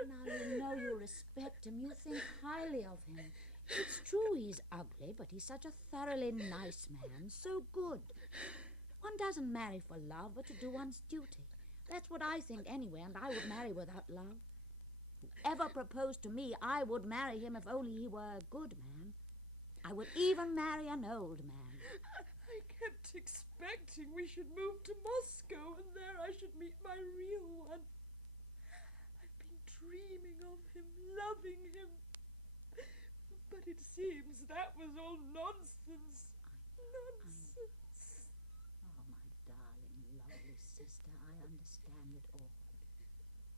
Now you know you respect him, you think highly of him. It's true he's ugly, but he's such a thoroughly nice man, so good. One doesn't marry for love, but to do one's duty. That's what I think anyway, and I would marry without love. Whoever proposed to me, I would marry him if only he were a good man. I would even marry an old man. I kept expecting we should move to Moscow, and there I should meet my real one. I've been dreaming of him, loving him. But it seems that was all nonsense. Nonsense. Oh, my darling, lovely sister, I understand it all.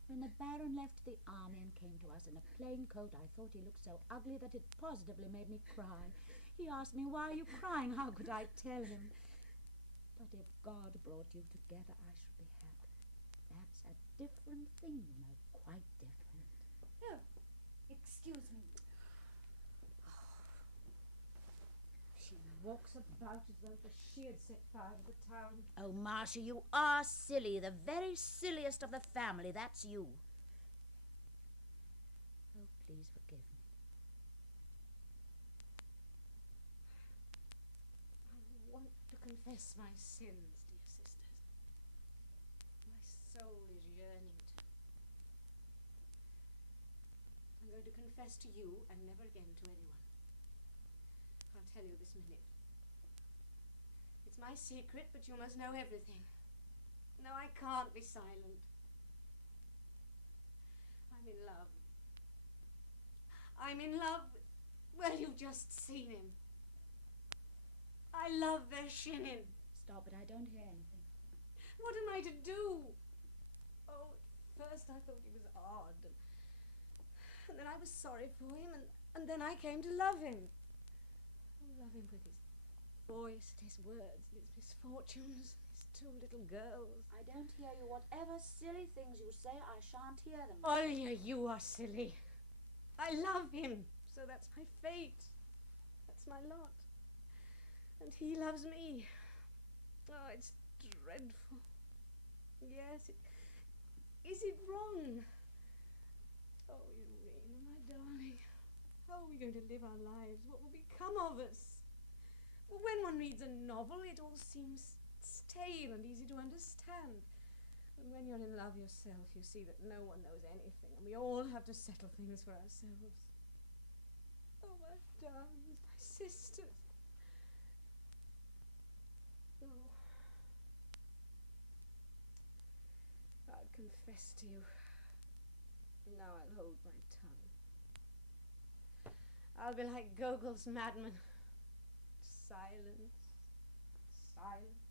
When the Baron left the army and came to us in a plain coat, I thought he looked so ugly that it positively made me cry. He asked me, "Why are you crying?" How could I tell him? But if God brought you together, I should be happy. That's a different thing, you know, quite different. Oh, excuse me. She walks about as though she had set fire to the town. Oh, Masha, you are silly. The very silliest of the family. That's you. Oh, please forgive me. I want to confess my sins, dear sisters. My soul is yearning to. I'm going to confess to you and never again to anyone. I'll tell you this minute. It's my secret, but you must know everything. No, I can't be silent. I'm in love. I'm in love with... Well, you've just seen him. I love Vershinin. Stop it, I don't hear anything. What am I to do? Oh, at first I thought he was odd. And then I was sorry for him, and then I came to love him. Love him with his voice, his words, his misfortunes, his two little girls. I don't hear you. Whatever silly things you say, I shan't hear them. Olga, you are silly. I love him, so that's my fate. That's my lot. And he loves me. Oh, it's dreadful. Yes, is it wrong? Oh, Irina, my darling. How are we going to live our lives? What will become of us? Well, when one reads a novel, it all seems stale and easy to understand. And when you're in love yourself, you see that no one knows anything, and we all have to settle things for ourselves. Oh, my darlings, my sisters. Oh. I'll confess to you. Now I'll hold my tongue. I'll be like Gogol's madman. Silence. Silence.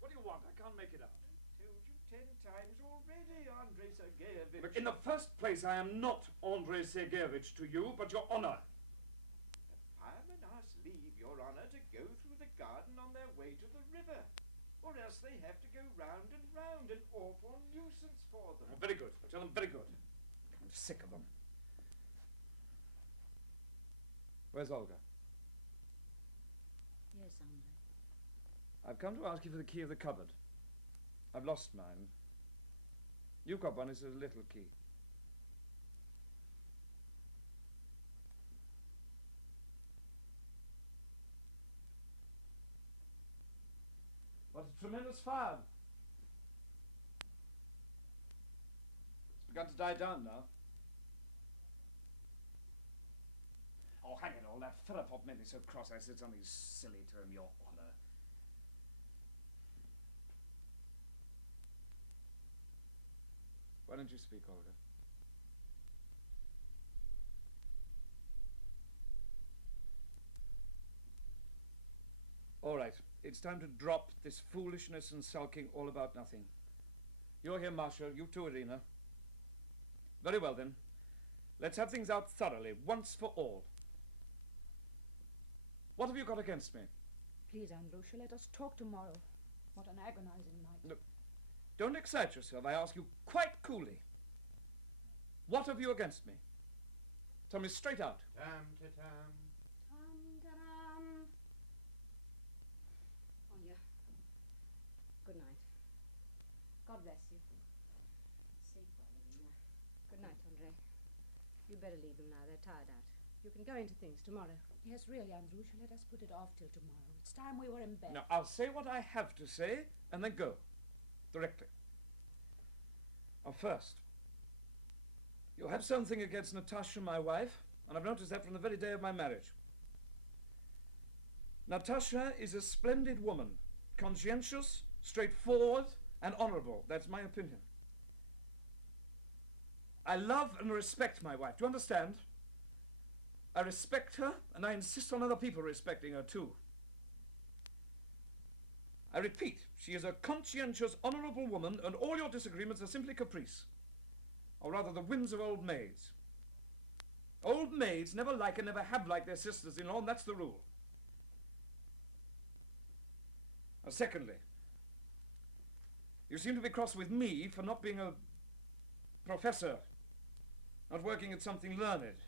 What do you want? I can't make it out. Told you 10 times already, Andrei Sergeyevich. Look, in the first place, I am not Andrei Sergeyevich to you, but your honor. The firemen ask leave, Your Honor, to go through the garden on their way to the river. Or else they have to go round and round, an awful nuisance for them. Oh, very good. Tell them very good. I'm sick of them. Where's Olga? Yes, Andrei. I've come to ask you for the key of the cupboard. I've lost mine. You've got one. It's a little key. What a tremendous fire. It's begun to die down now. Oh, hang it all. That Philippov made me so cross I said something silly to him, Your Honor. Why don't you speak, Olga? All right. It's time to drop this foolishness and sulking all about nothing. You're here, Masha. You too, Irina. Very well, then. Let's have things out thoroughly, once for all. What have you got against me? Please, Andrusha, let us talk tomorrow. What an agonizing night. Look, don't excite yourself. I ask you quite coolly. What have you against me? Tell me straight out. Tam-ta-tam. Tam-ta-dam. Olga, good night. God bless you. Safe, Irina. Good night, Andrei. You'd better leave them now. They're tired out. You can go into things tomorrow. Yes, really, Andrusha, let us put it off till tomorrow. It's time we were in bed. Now, I'll say what I have to say, and then go. Directly. Now, first, you have something against Natasha, my wife, and I've noticed that from the very day of my marriage. Natasha is a splendid woman, conscientious, straightforward, and honorable. That's my opinion. I love and respect my wife. Do you understand? I respect her, and I insist on other people respecting her, too. I repeat, she is a conscientious, honorable woman, and all your disagreements are simply caprice. Or rather, the whims of old maids. Old maids never like and never have liked their sisters-in-law, and that's the rule. Now, secondly, You seem to be cross with me for not being a professor, not working at something learned.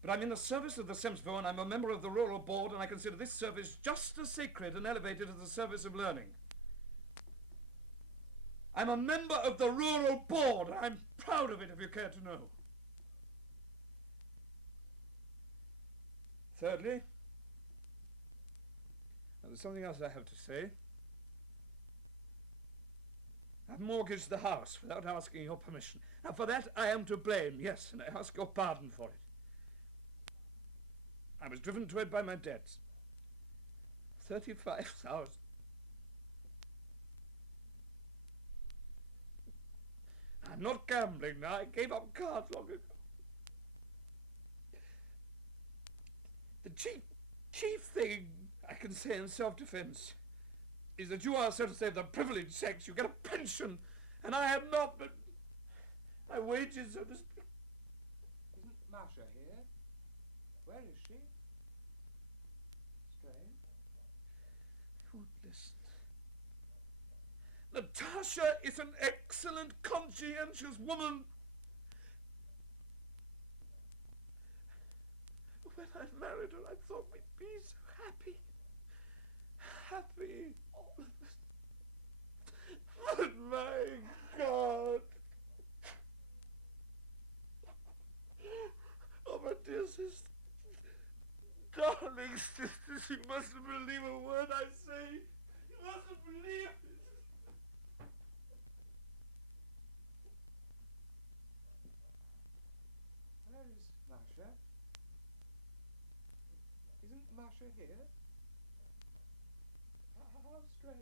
But I'm in the service of the Semsvo, and I'm a member of the Rural Board, and I consider this service just as sacred and elevated as the service of learning. I'm a member of the Rural Board, and I'm proud of it, if you care to know. Thirdly, there's something else I have to say. I've mortgaged the house without asking your permission. Now, for that, I am to blame, yes, and I ask your pardon for it. I was driven to it by my debts. 35,000. I'm not gambling now. I gave up cards long ago. The chief thing I can say in self-defense is that you are, so to say, the privileged sex. You get a pension, and I am not, but my wages, so to speak. Isn't Masha here? Where is she? Strange. Who would listen? Natasha is an excellent, conscientious woman. When I married her, I thought we'd be so happy. Happy. But my God. Oh, my dear sister. Darling sister, you mustn't believe a word I say. You mustn't believe it. Where is Masha? Isn't Masha here? How strange.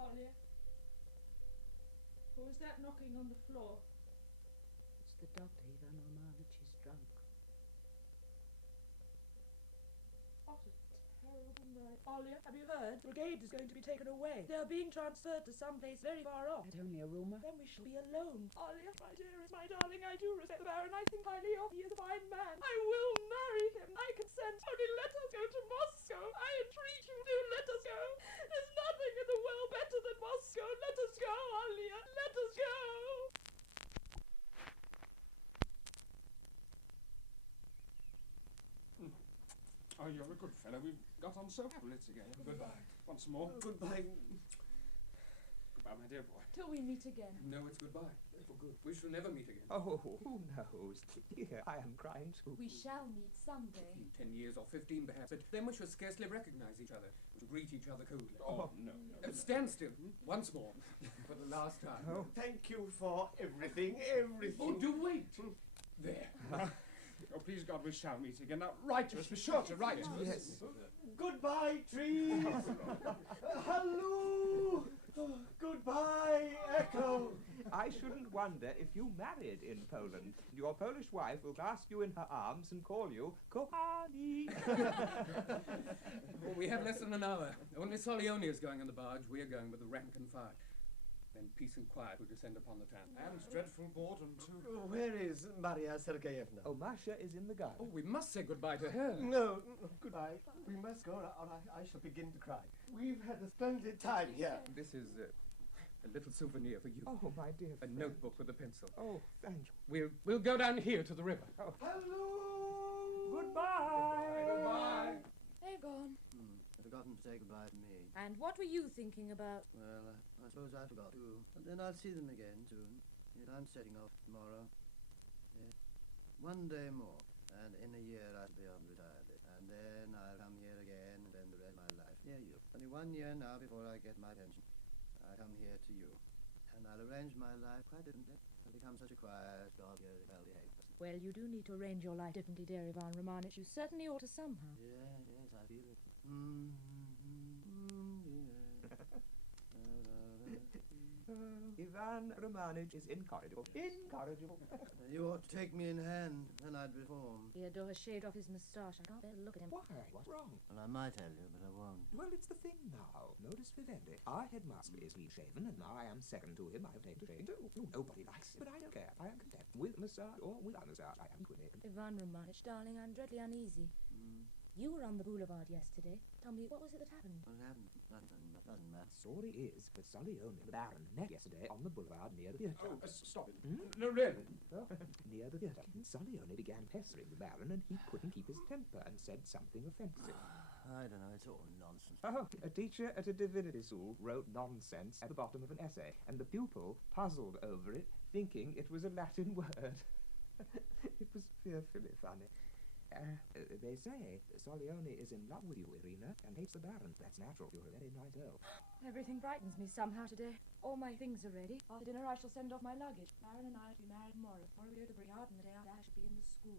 Olya? Who is that knocking on the floor? It's the doctor, IVANOVNA. She's drunk. What a terrible night. Olya, have you heard? The brigade is going to be taken away. They are being transferred to some place very far off. That's only a rumour. Then we shall be alone. Olya, my dearest, my darling, I do respect the Baron. I think highly of him. He is a fine man. I will marry him. I consent. Only let us go to Moscow. I entreat you, do let us go. There's nothing in the world better than Moscow. Let us go, Olya. Let us go. Oh, you're a good fellow. We've got on so happily together. Goodbye. Once more. Goodbye. Goodbye, my dear boy. Till we meet again. No, it's goodbye. For good. We shall never meet again. Oh, who knows? Dear, I am crying too. We shall meet someday. In 10 years or 15 perhaps, but then we shall scarcely recognize each other. We shall greet each other coldly. Oh, no. Stand still. Once more. For the last time. Oh. Thank you for everything, everything. Oh, do wait. There. Oh, please, God, we shall meet again. Now, write to us. Be sure to write to us. Yes. Goodbye, trees. Hello. Goodbye, echo. I shouldn't wonder if you married in Poland. Your Polish wife will clasp you in her arms and call you Kochani. Well, we have less than an hour. Only Solioni is going on the barge. We are going with the rank and file. Then peace and quiet will descend upon the town. And dreadful boredom, too. Where is Maria Sergeyevna? Oh, Masha is in the garden. Oh, we must say goodbye to her. No, goodbye. We must go, or I shall begin to cry. We've had a splendid time here. This is a little souvenir for you. Oh, my dear A friend. notebook with a pencil. Oh, thank you. We'll go down here to the river. Oh. Hello. Goodbye. Goodbye. They've gone. They've forgotten to say goodbye to me. And what were you thinking about? Well, I suppose I forgot too. But then I'll see them again soon. Yes, I'm setting off tomorrow. Yes. One day more. And in a year I'll be retired. And then I'll come here again and spend the rest of my life near you. Only 1 year now before I get my pension. I come here to you. And I'll arrange my life quite differently. I'll become such a quiet, well-behaved person. Well, you do need to arrange your life differently, dear Ivan Romanich. You certainly ought to somehow. Yes, I feel it. Ivan Romanich is incorrigible. Incorrigible. You ought to take me in hand, then I'd reform. Theodore has shaved off his moustache. I can't bear to look at him. Why? What's wrong? Well, I might tell you, but I won't. Well, it's the thing now. Notice Vivendi. Our headmaster is clean-shaven, and now I am second to him. I have taken to shave too. Nobody likes it, but I don't care. I am content. With moustache or without moustache, I am equally content. Ivan Romanich, darling, I'm dreadfully uneasy. You were on the boulevard yesterday. Tell me, what was it that happened? What happened? Doesn't matter. Story is that Salione and the Baron met yesterday on the boulevard near the theatre. Oh, stop it. No, really? Near the theatre. Salione began pestering the Baron, and he couldn't keep his temper and said something offensive. I don't know, it's all nonsense. Oh, a teacher at a divinity school wrote nonsense at the bottom of an essay, and the pupil puzzled over it, thinking it was a Latin word. It was fearfully funny. They say Salione is in love with you, Irina, and hates the Baron. That's natural. You're a very nice girl. Everything brightens me somehow today. All my things are ready. After dinner I shall send off my luggage. Baron and I are to be married tomorrow. Tomorrow we go to Briard, and the day after I shall be in the school.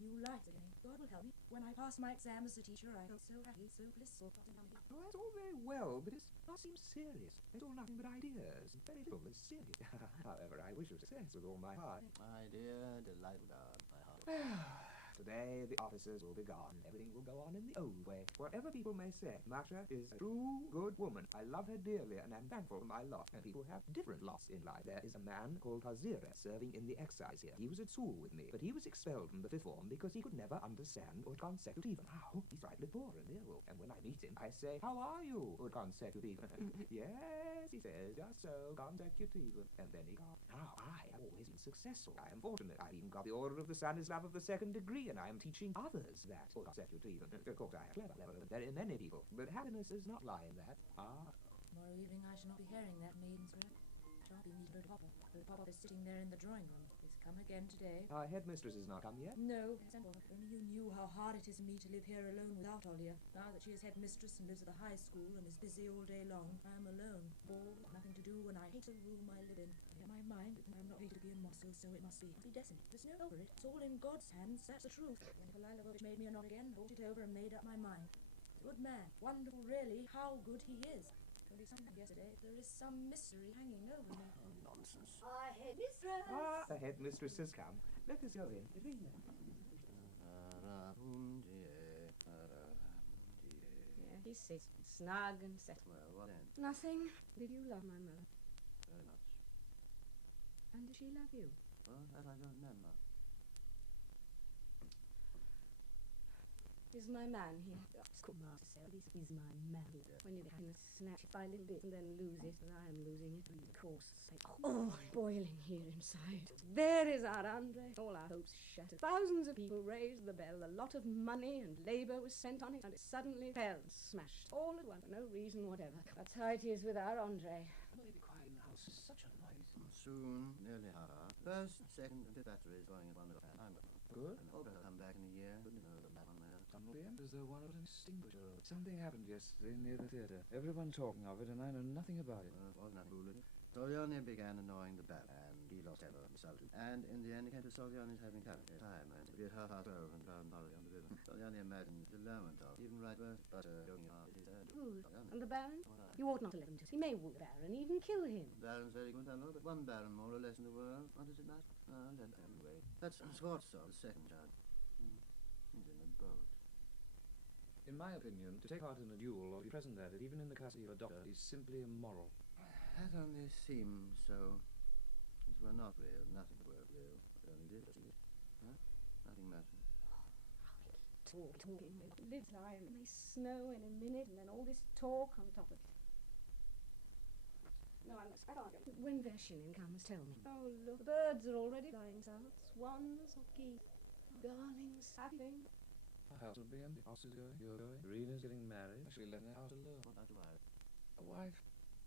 New life again. God will help me. When I passed my exam as a teacher, I felt so happy, so blissful. Oh, that's all very well, but it seems serious. It's all nothing but ideas, and very little is serious. However, I wish you success with all my heart. My dear, delightful God, my heart. Today, the officers will be gone. Everything will go on in the old way. Whatever people may say, Masha is a true, good woman. I love her dearly, and am thankful for my lot. And people have different lots in life. There is a man called Hazira serving in the excise here. He was at school with me, but he was expelled from the fifth form because he could never understand ut consecutive. Now, he's frightfully poor and ill. And when I meet him, I say, "How are you, ut consecutive?" Yes, he says, "Just so, consecutive." And then he goes. Now, I have always been successful. I am fortunate. I've even got the Order of the Stanislav of the Second Degree, and I am teaching others that. Ut consecutive. Of course, I am clever than very many people. But happiness does not lie in that. Tomorrow evening I shall not be hearing that maiden's breath. I shall be meeting Papa. Papa is sitting there in the drawing room. He's come again today. Our headmistress has not come yet? No. If only you knew how hard it is for me to live here alone without Olya. Now that she is headmistress and lives at the high school and is busy all day long, I am alone. Bored, nothing to do, and I hate the room I live in. In my mind, I'm not fated to be in Moscow, so it must be. Decent. There's no over it. It's all in God's hands. That's the truth. When NIKOLAY LVOVITCH made me a knot again, thought it over and made up my mind. Good man. Wonderful, really, how good he is. Only something yesterday. There is some mystery hanging over me. Nonsense. Our headmistress. The headmistress has come. Let us go in. Irina. Yeah, he sits snug and settled. Well, what then? Nothing. Did you love my mother? Very much. And did she love you? Well, that I don't remember. Is my man here? School master said he's my man. When you kind of snatch it by a little bit and then lose it, and I am losing it. Of course, boiling here inside. There is our ANDREY. All our hopes shattered. Thousands of people raised the bell. A lot of money and labour was spent on it, and it suddenly fell and smashed all at once for no reason whatever. That's how it is with our ANDREY. Will you be quiet in the house? It's such a noise. Soon, nearly half hour. First, second, and fifth batteries going at one at a time. Good. And Olga will come back in a year. Couldn't know the man on there. As though one of an extinguisher. Something happened yesterday near the theatre. Everyone talking of it, and I know nothing about it. Wasn't that foolish? Solyane began annoying the Baron, and he lost temper and insulted. And in the end, it came to Solyane's having company. Time, and it was 12:30 and found Molly on the river. Solyane imagined the Lermontov, even right verse, but going on it is Who? And the Baron? You ought not to let him do. He may woo the Baron, even kill him. The Baron's very good fellow, but one Baron more or less in the world. What does it matter? Anyway, that's Swartzov, the second child. He's in the boat. In my opinion, to take part in a duel or be present at it, even in the custody of a doctor, is simply immoral. That only seems so. As we're not real, nothing were real. We only did it. Huh? Nothing matters. Talking. Live time. It may snow in a minute, and then all this talk on top of it. No, I can't go. When Vershinin comes, tell me. Oh, look, the birds are already flying south. Swans or geese. Darlings, happy thing. The house will be empty. House is going. You're going. Irina's getting married. Actually letting her house alone. What about the wife? A wife.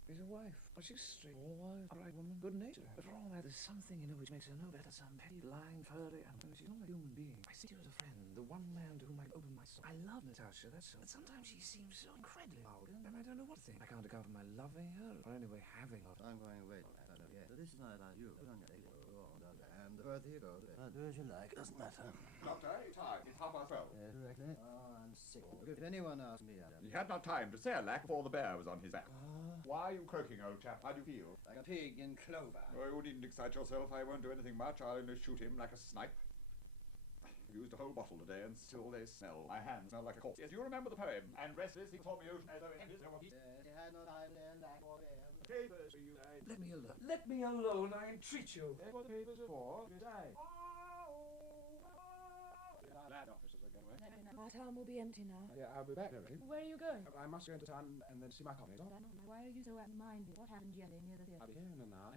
Is a wife. Oh, she's a straight wife. Upright woman. Good natured. But for all that, there's something in her which makes her no better. Some petty, lying, furry, and she's not a human being. I see her as a friend. The one man to whom I open my soul. I love Natasha, that's so. But sometimes she seems so incredibly vulgar, and I don't know what to think. I can't account for my loving her, or anyway having her. I'm going away. Yes, this is not like you. And the further you go, do as you like. Doesn't matter. Doctor, it's time. It's 12:30. Directly. Oh, I'm sick. If anyone asks me, He had not time to say a lack before the bear was on his back. Why are you croaking, old chap? How do you feel? Like a pig in clover. Oh, you needn't excite yourself. I won't do anything much. I'll only shoot him like a snipe. I've used a whole bottle today, and still they smell. My hands smell like a corpse. Yes, you remember the poem? And restless, he saw the ocean as though it ended. Yes, he had no time then, like for them. Papers for you, I... Let me alone. Let me alone, I entreat you. That's what the papers are for. Good eye. Lad officers are going away. Our town will be empty now. Yeah, I'll be back very. Where are you going? I must go into town and then see my colleagues. Why are you so absent-minded? What happened yesterday near the I'll theatre? be here in an hour.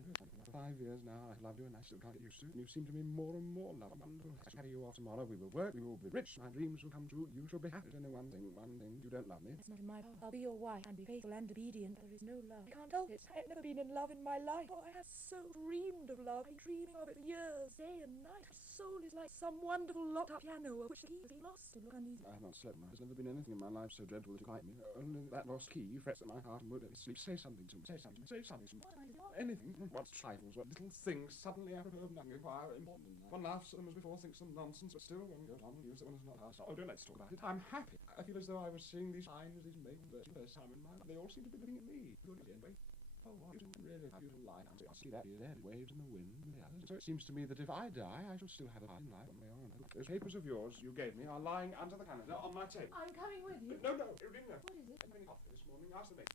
For 5 years now, I've loved you and I still can't get used to it. You seem to me more and more lovable. I shall carry you off tomorrow. We will work. We will be rich. My dreams will come true. You shall be happy. There's only one thing. You don't love me. It's not in my power. I'll be your wife and be faithful and obedient. There is no love. I can't help it. I've never been in love in my life. Oh, I have so dreamed of love. I'm dreaming of it for years, day and night. My soul is like some wonderful locked-up piano of which the key has been lost and look uneasy. I have not slept much. There's never been anything in my life so dreadful that you frighten me. Only that lost key frets at my heart and won't let me sleep. Say something to me. Say something. Say something to me. What am I doing? Anything. What trifles, what little things suddenly apropos of nothing acquire important. One laughs at them as before, thinks them nonsense, but still one goes on and feels that one has not passed. Oh, don't let's talk about it. I'm happy. I feel as though I was seeing these signs, these maiden virtues, the first time in my life. They all seem to be looking at me. Good again, wait. Oh, what? You really have beautiful line. I see that here, there, it waves in the wind. Yeah. So it seems to me that if I die, I shall still have a part in life on my own. Those papers of yours you gave me are lying under the calendar on my table. I'm coming with you. No, Irina. What is it? I'm having coffee this morning. Ask the maid.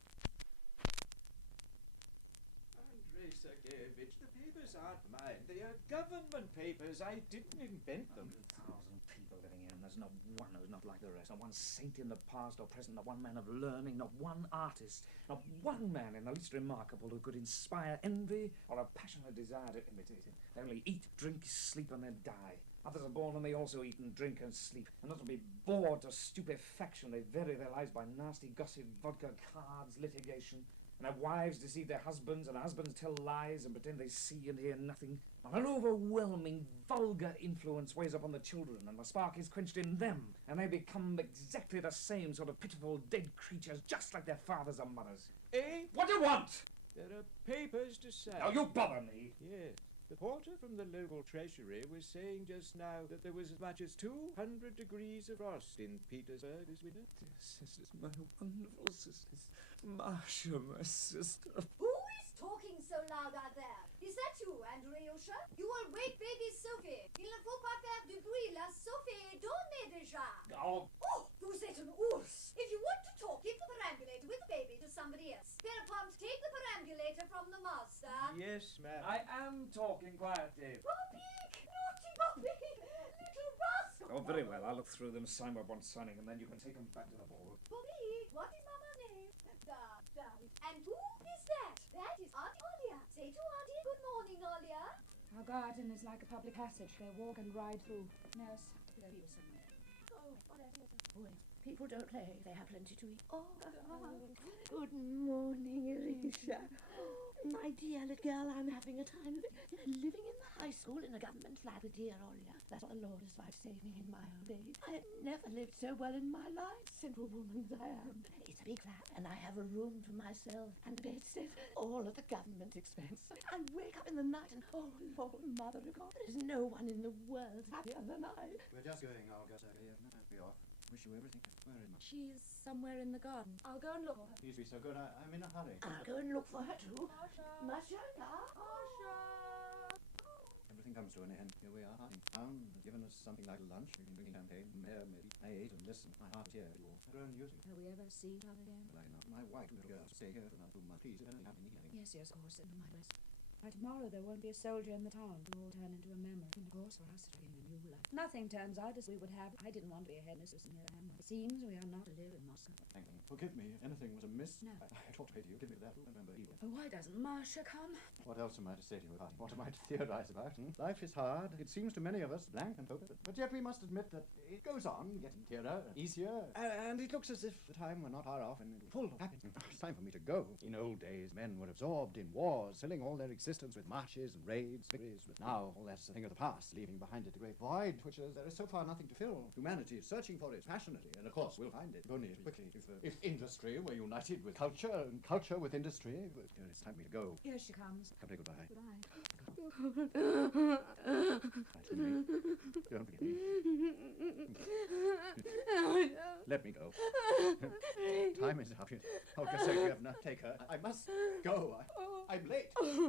Andrei Sergeyevitch, the papers aren't mine. They are government papers. I didn't invent them. 100,000 people living here, and there's not one who's not like the rest. Not one saint in the past or present, not one man of learning, not one artist, not one man in the least remarkable who could inspire envy or a passionate desire to imitate him. They only eat, drink, sleep, and then die. Others are born and they also eat and drink and sleep. And not to be bored to stupefaction, they vary their lives by nasty gossip, vodka, cards, litigation. And their wives deceive their husbands, and their husbands tell lies and pretend they see and hear nothing. And an overwhelming, vulgar influence weighs upon the children, and the spark is quenched in them, and they become exactly the same sort of pitiful, dead creatures, just like their fathers and mothers. Eh? What do you want? There are papers to sell. Now, you bother me. Yes. The porter from the local treasury was saying just now that there was as much as 200 degrees of frost in Petersburg this winter. Dear sisters, my wonderful sisters. Masha, my sister. Who is talking so loud out there? Is that you, Andreyusha? You will wake baby Sophie. Il ne faut pas faire du bruit. La Sophie est donnée déjà. Oh. Oh, vous êtes un ours. If you want to talk, give the perambulator with the baby to somebody else. Thereupon, take the perambulator from the master. Yes, ma'am. I am talking quietly. Bobby! Naughty Bobby! Little rascal! Oh, very well. I'll look through them, sign what wants signing, and then you can take them back to the ball. Bobby, what is Mama's name? David. And who is that? That is Auntie Olia. Say to Auntie, good morning, Olia. Our garden is like a public passage. They walk and ride through. Nurse, there be somewhere. Oh, people don't play. They have plenty to eat. Oh, good morning, Irisha. My dear little girl, I'm having a time of it. Living in the high school in a government flat with dear Olia. That's what the Lord has vouchsafed me in my old age. I've never lived so well in my life, simple woman as I am. It's a big flat, and I have a room to myself and a bedstead, all at the government expense. I wake up in the night and, oh, Lord, Mother of God, there is no one in the world happier than I. We're just going, Olga Sergeyevna. Be off. Wish you everything very much. She's somewhere in the garden. I'll go and look for her. Please be so good. I'm in a hurry. I'll go and look for her too. Masha! Masha! Everything comes to an end. Here we are. In town, has given us something like lunch. We've been drinking champagne. Mayor, maybe. I ate and listened. My heart is here. You all. I've grown used to it. Will we ever see her again? Well, I know. My wife, little girl, stay here for another 2 months. Please, if anything happens, anything. Yes, of course. My best. By tomorrow there won't be a soldier in the town. We'll all turn into a memory. And of course, for us it'll be a new life. Nothing turns out as we would have. I didn't want to be a headmistress, and here I am. It seems we are not to live in Moscow. Thank you. Forgive me if anything was amiss. No. I talked to you. Give me that. Remember, evil. Oh, why doesn't Masha come? What else am I to say to you about it? What am I to theorize about? Life is hard. It seems to many of us blank and hopeless. But yet we must admit that it goes on, getting clearer, easier, and it looks as if the time were not far off and full of happiness. It's time for me to go. In old days, men were absorbed in wars, selling all their existence resistance with marches and raids, victories, but now all that's a thing of the past, leaving behind it a great void, which there is so far nothing to fill. Humanity is searching for it passionately, and of course we'll find it. If only quickly, if industry were united with culture, and culture with industry, but it's time for me to go. Here she comes. Company, goodbye. Goodbye. Don't forget me. Let me go. Time is up. Olga Sergeyevna, take her. I must go. I'm late. Never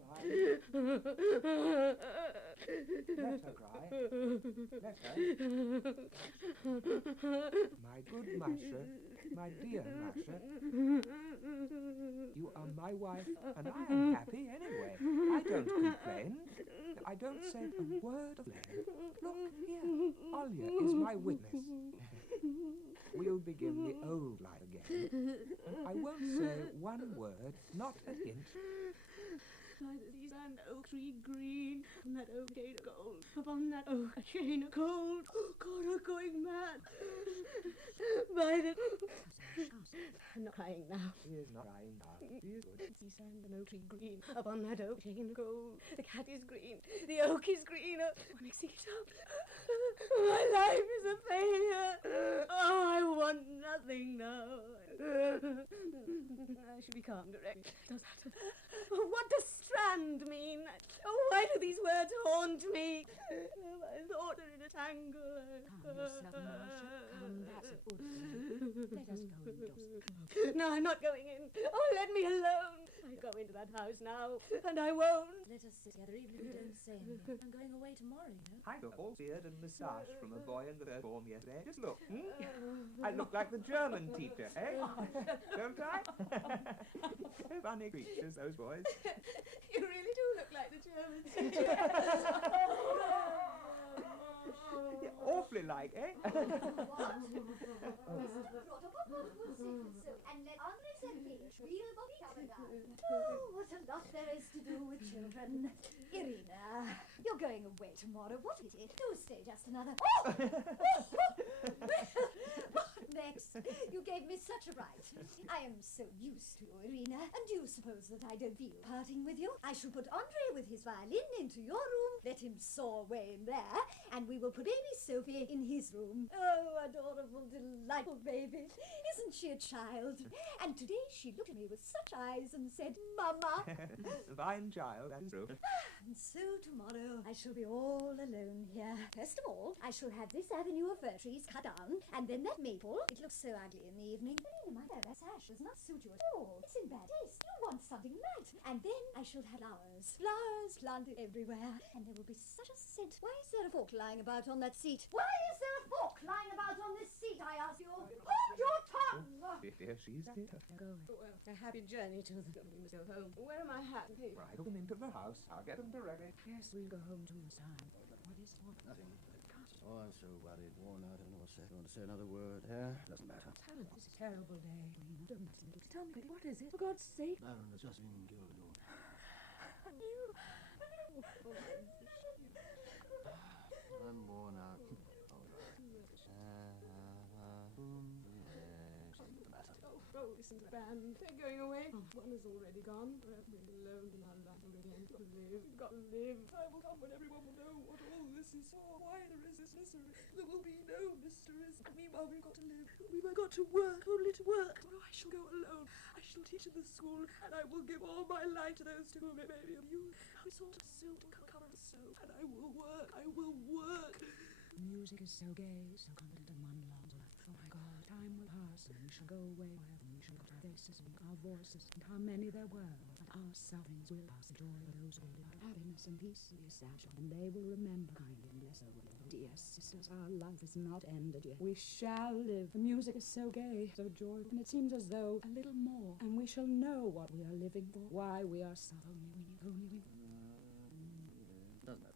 mind. Let her cry. Let her. My good Masha, my dear Masha, you are my wife, and I am happy anyway. I don't complain. I don't say a word of blame. Look here, Olya is my witness. We'll begin the old life again. I won't say one word, not a hint. By the sea and oak tree green, on that oak chain of gold, upon that oak chain of gold. Oh God, I'm going mad. By the... I'm not crying now. She is not crying now. She is good. Sea sand and oak tree green, upon that oak chain of gold. The cat is green, the oak is greener. Mixing it up. My life is a failure. Oh, I want nothing now. I should be calm, direct. What does strand mean? Oh, why do these words haunt me? My thoughts are in a tangle. Calm yourself, Masha. Calm, that's a good thing. Let us go indoors. No, I'm not going in. Oh, let me alone. I go into that house now, and I won't. Let us sit together, even if you don't say anything. I'm going away tomorrow, you know. I got all beard and massage from a boy in the third form yesterday. Just look. I look like the German teacher, eh? Don't I? Funny creatures, those boys. You really do look like the German teacher. Yeah, awfully like, eh? And let Andrei Sergeyevich real Bobby Oh, what a lot there is to do with children. Irina, you're going away tomorrow. What is it? Do stay just another... Oh! What next? You gave me such a fright. I am so used to you, Irina. And do you suppose that I don't feel parting with you? I shall put Andrei with his violin into your room, let him soar away in there, and we will put baby Sophie in his room. Oh, adorable, delightful baby. Isn't she a child? And today she looked at me with such eyes and said, Mama. Fine child, that is true. And so tomorrow I shall be all alone here. First of all, I shall have this avenue of fir trees cut down, and then that maple. It looks so ugly in the evening. Irina, my dear, that sash does not suit you at all. It's in bad taste. You want something matte. And then I shall have flowers. Flowers planted everywhere. And there will be such a scent. Why is there a fork lying about on that seat? Why is there a fork lying about on this seat, I ask you? Hold your tongue! Here she's here. Go away. Well, a happy journey to the... We must go home. Where are my hat and paper? Right, them into the house. I'll get them to ready. Yes, we'll go home to us. What is what? Nothing. Oh, I'm so worried, worn out. I don't know what's said. I want to say another word. Doesn't matter. Tell us, this is a terrible day. Don't tell me, what is it? For God's sake. I don't know, it's just been killed. I'm worn out. Oh, listen to the band. They're going away. One is already gone. We're alone in our life again. Got to live. Got to live. Time will come when everyone will know what all this is for. Why there is this misery. There will be no mysteries. Meanwhile, we've got to live. We've got to work. Only to work. Oh, I shall go alone. I shall teach in the school, and I will give all my life to those to whom it may be of use. I sort of silk and cover of soap, and I will work. I will work. Music is so gay, so confident, and one longs to laugh. Oh my God, time will pass, and we shall go away, and we shall got our faces and our voices, and how many there were. And our sufferings will pass, the joy of those who live out happiness and peace will be established, and they will remember kindly and bless our will. Dear sisters, our life is not ended yet. We shall live. The music is so gay, so joyful, and it seems as though a little more, and we shall know what we are living for, why we are suffering. Only we... Doesn't matter.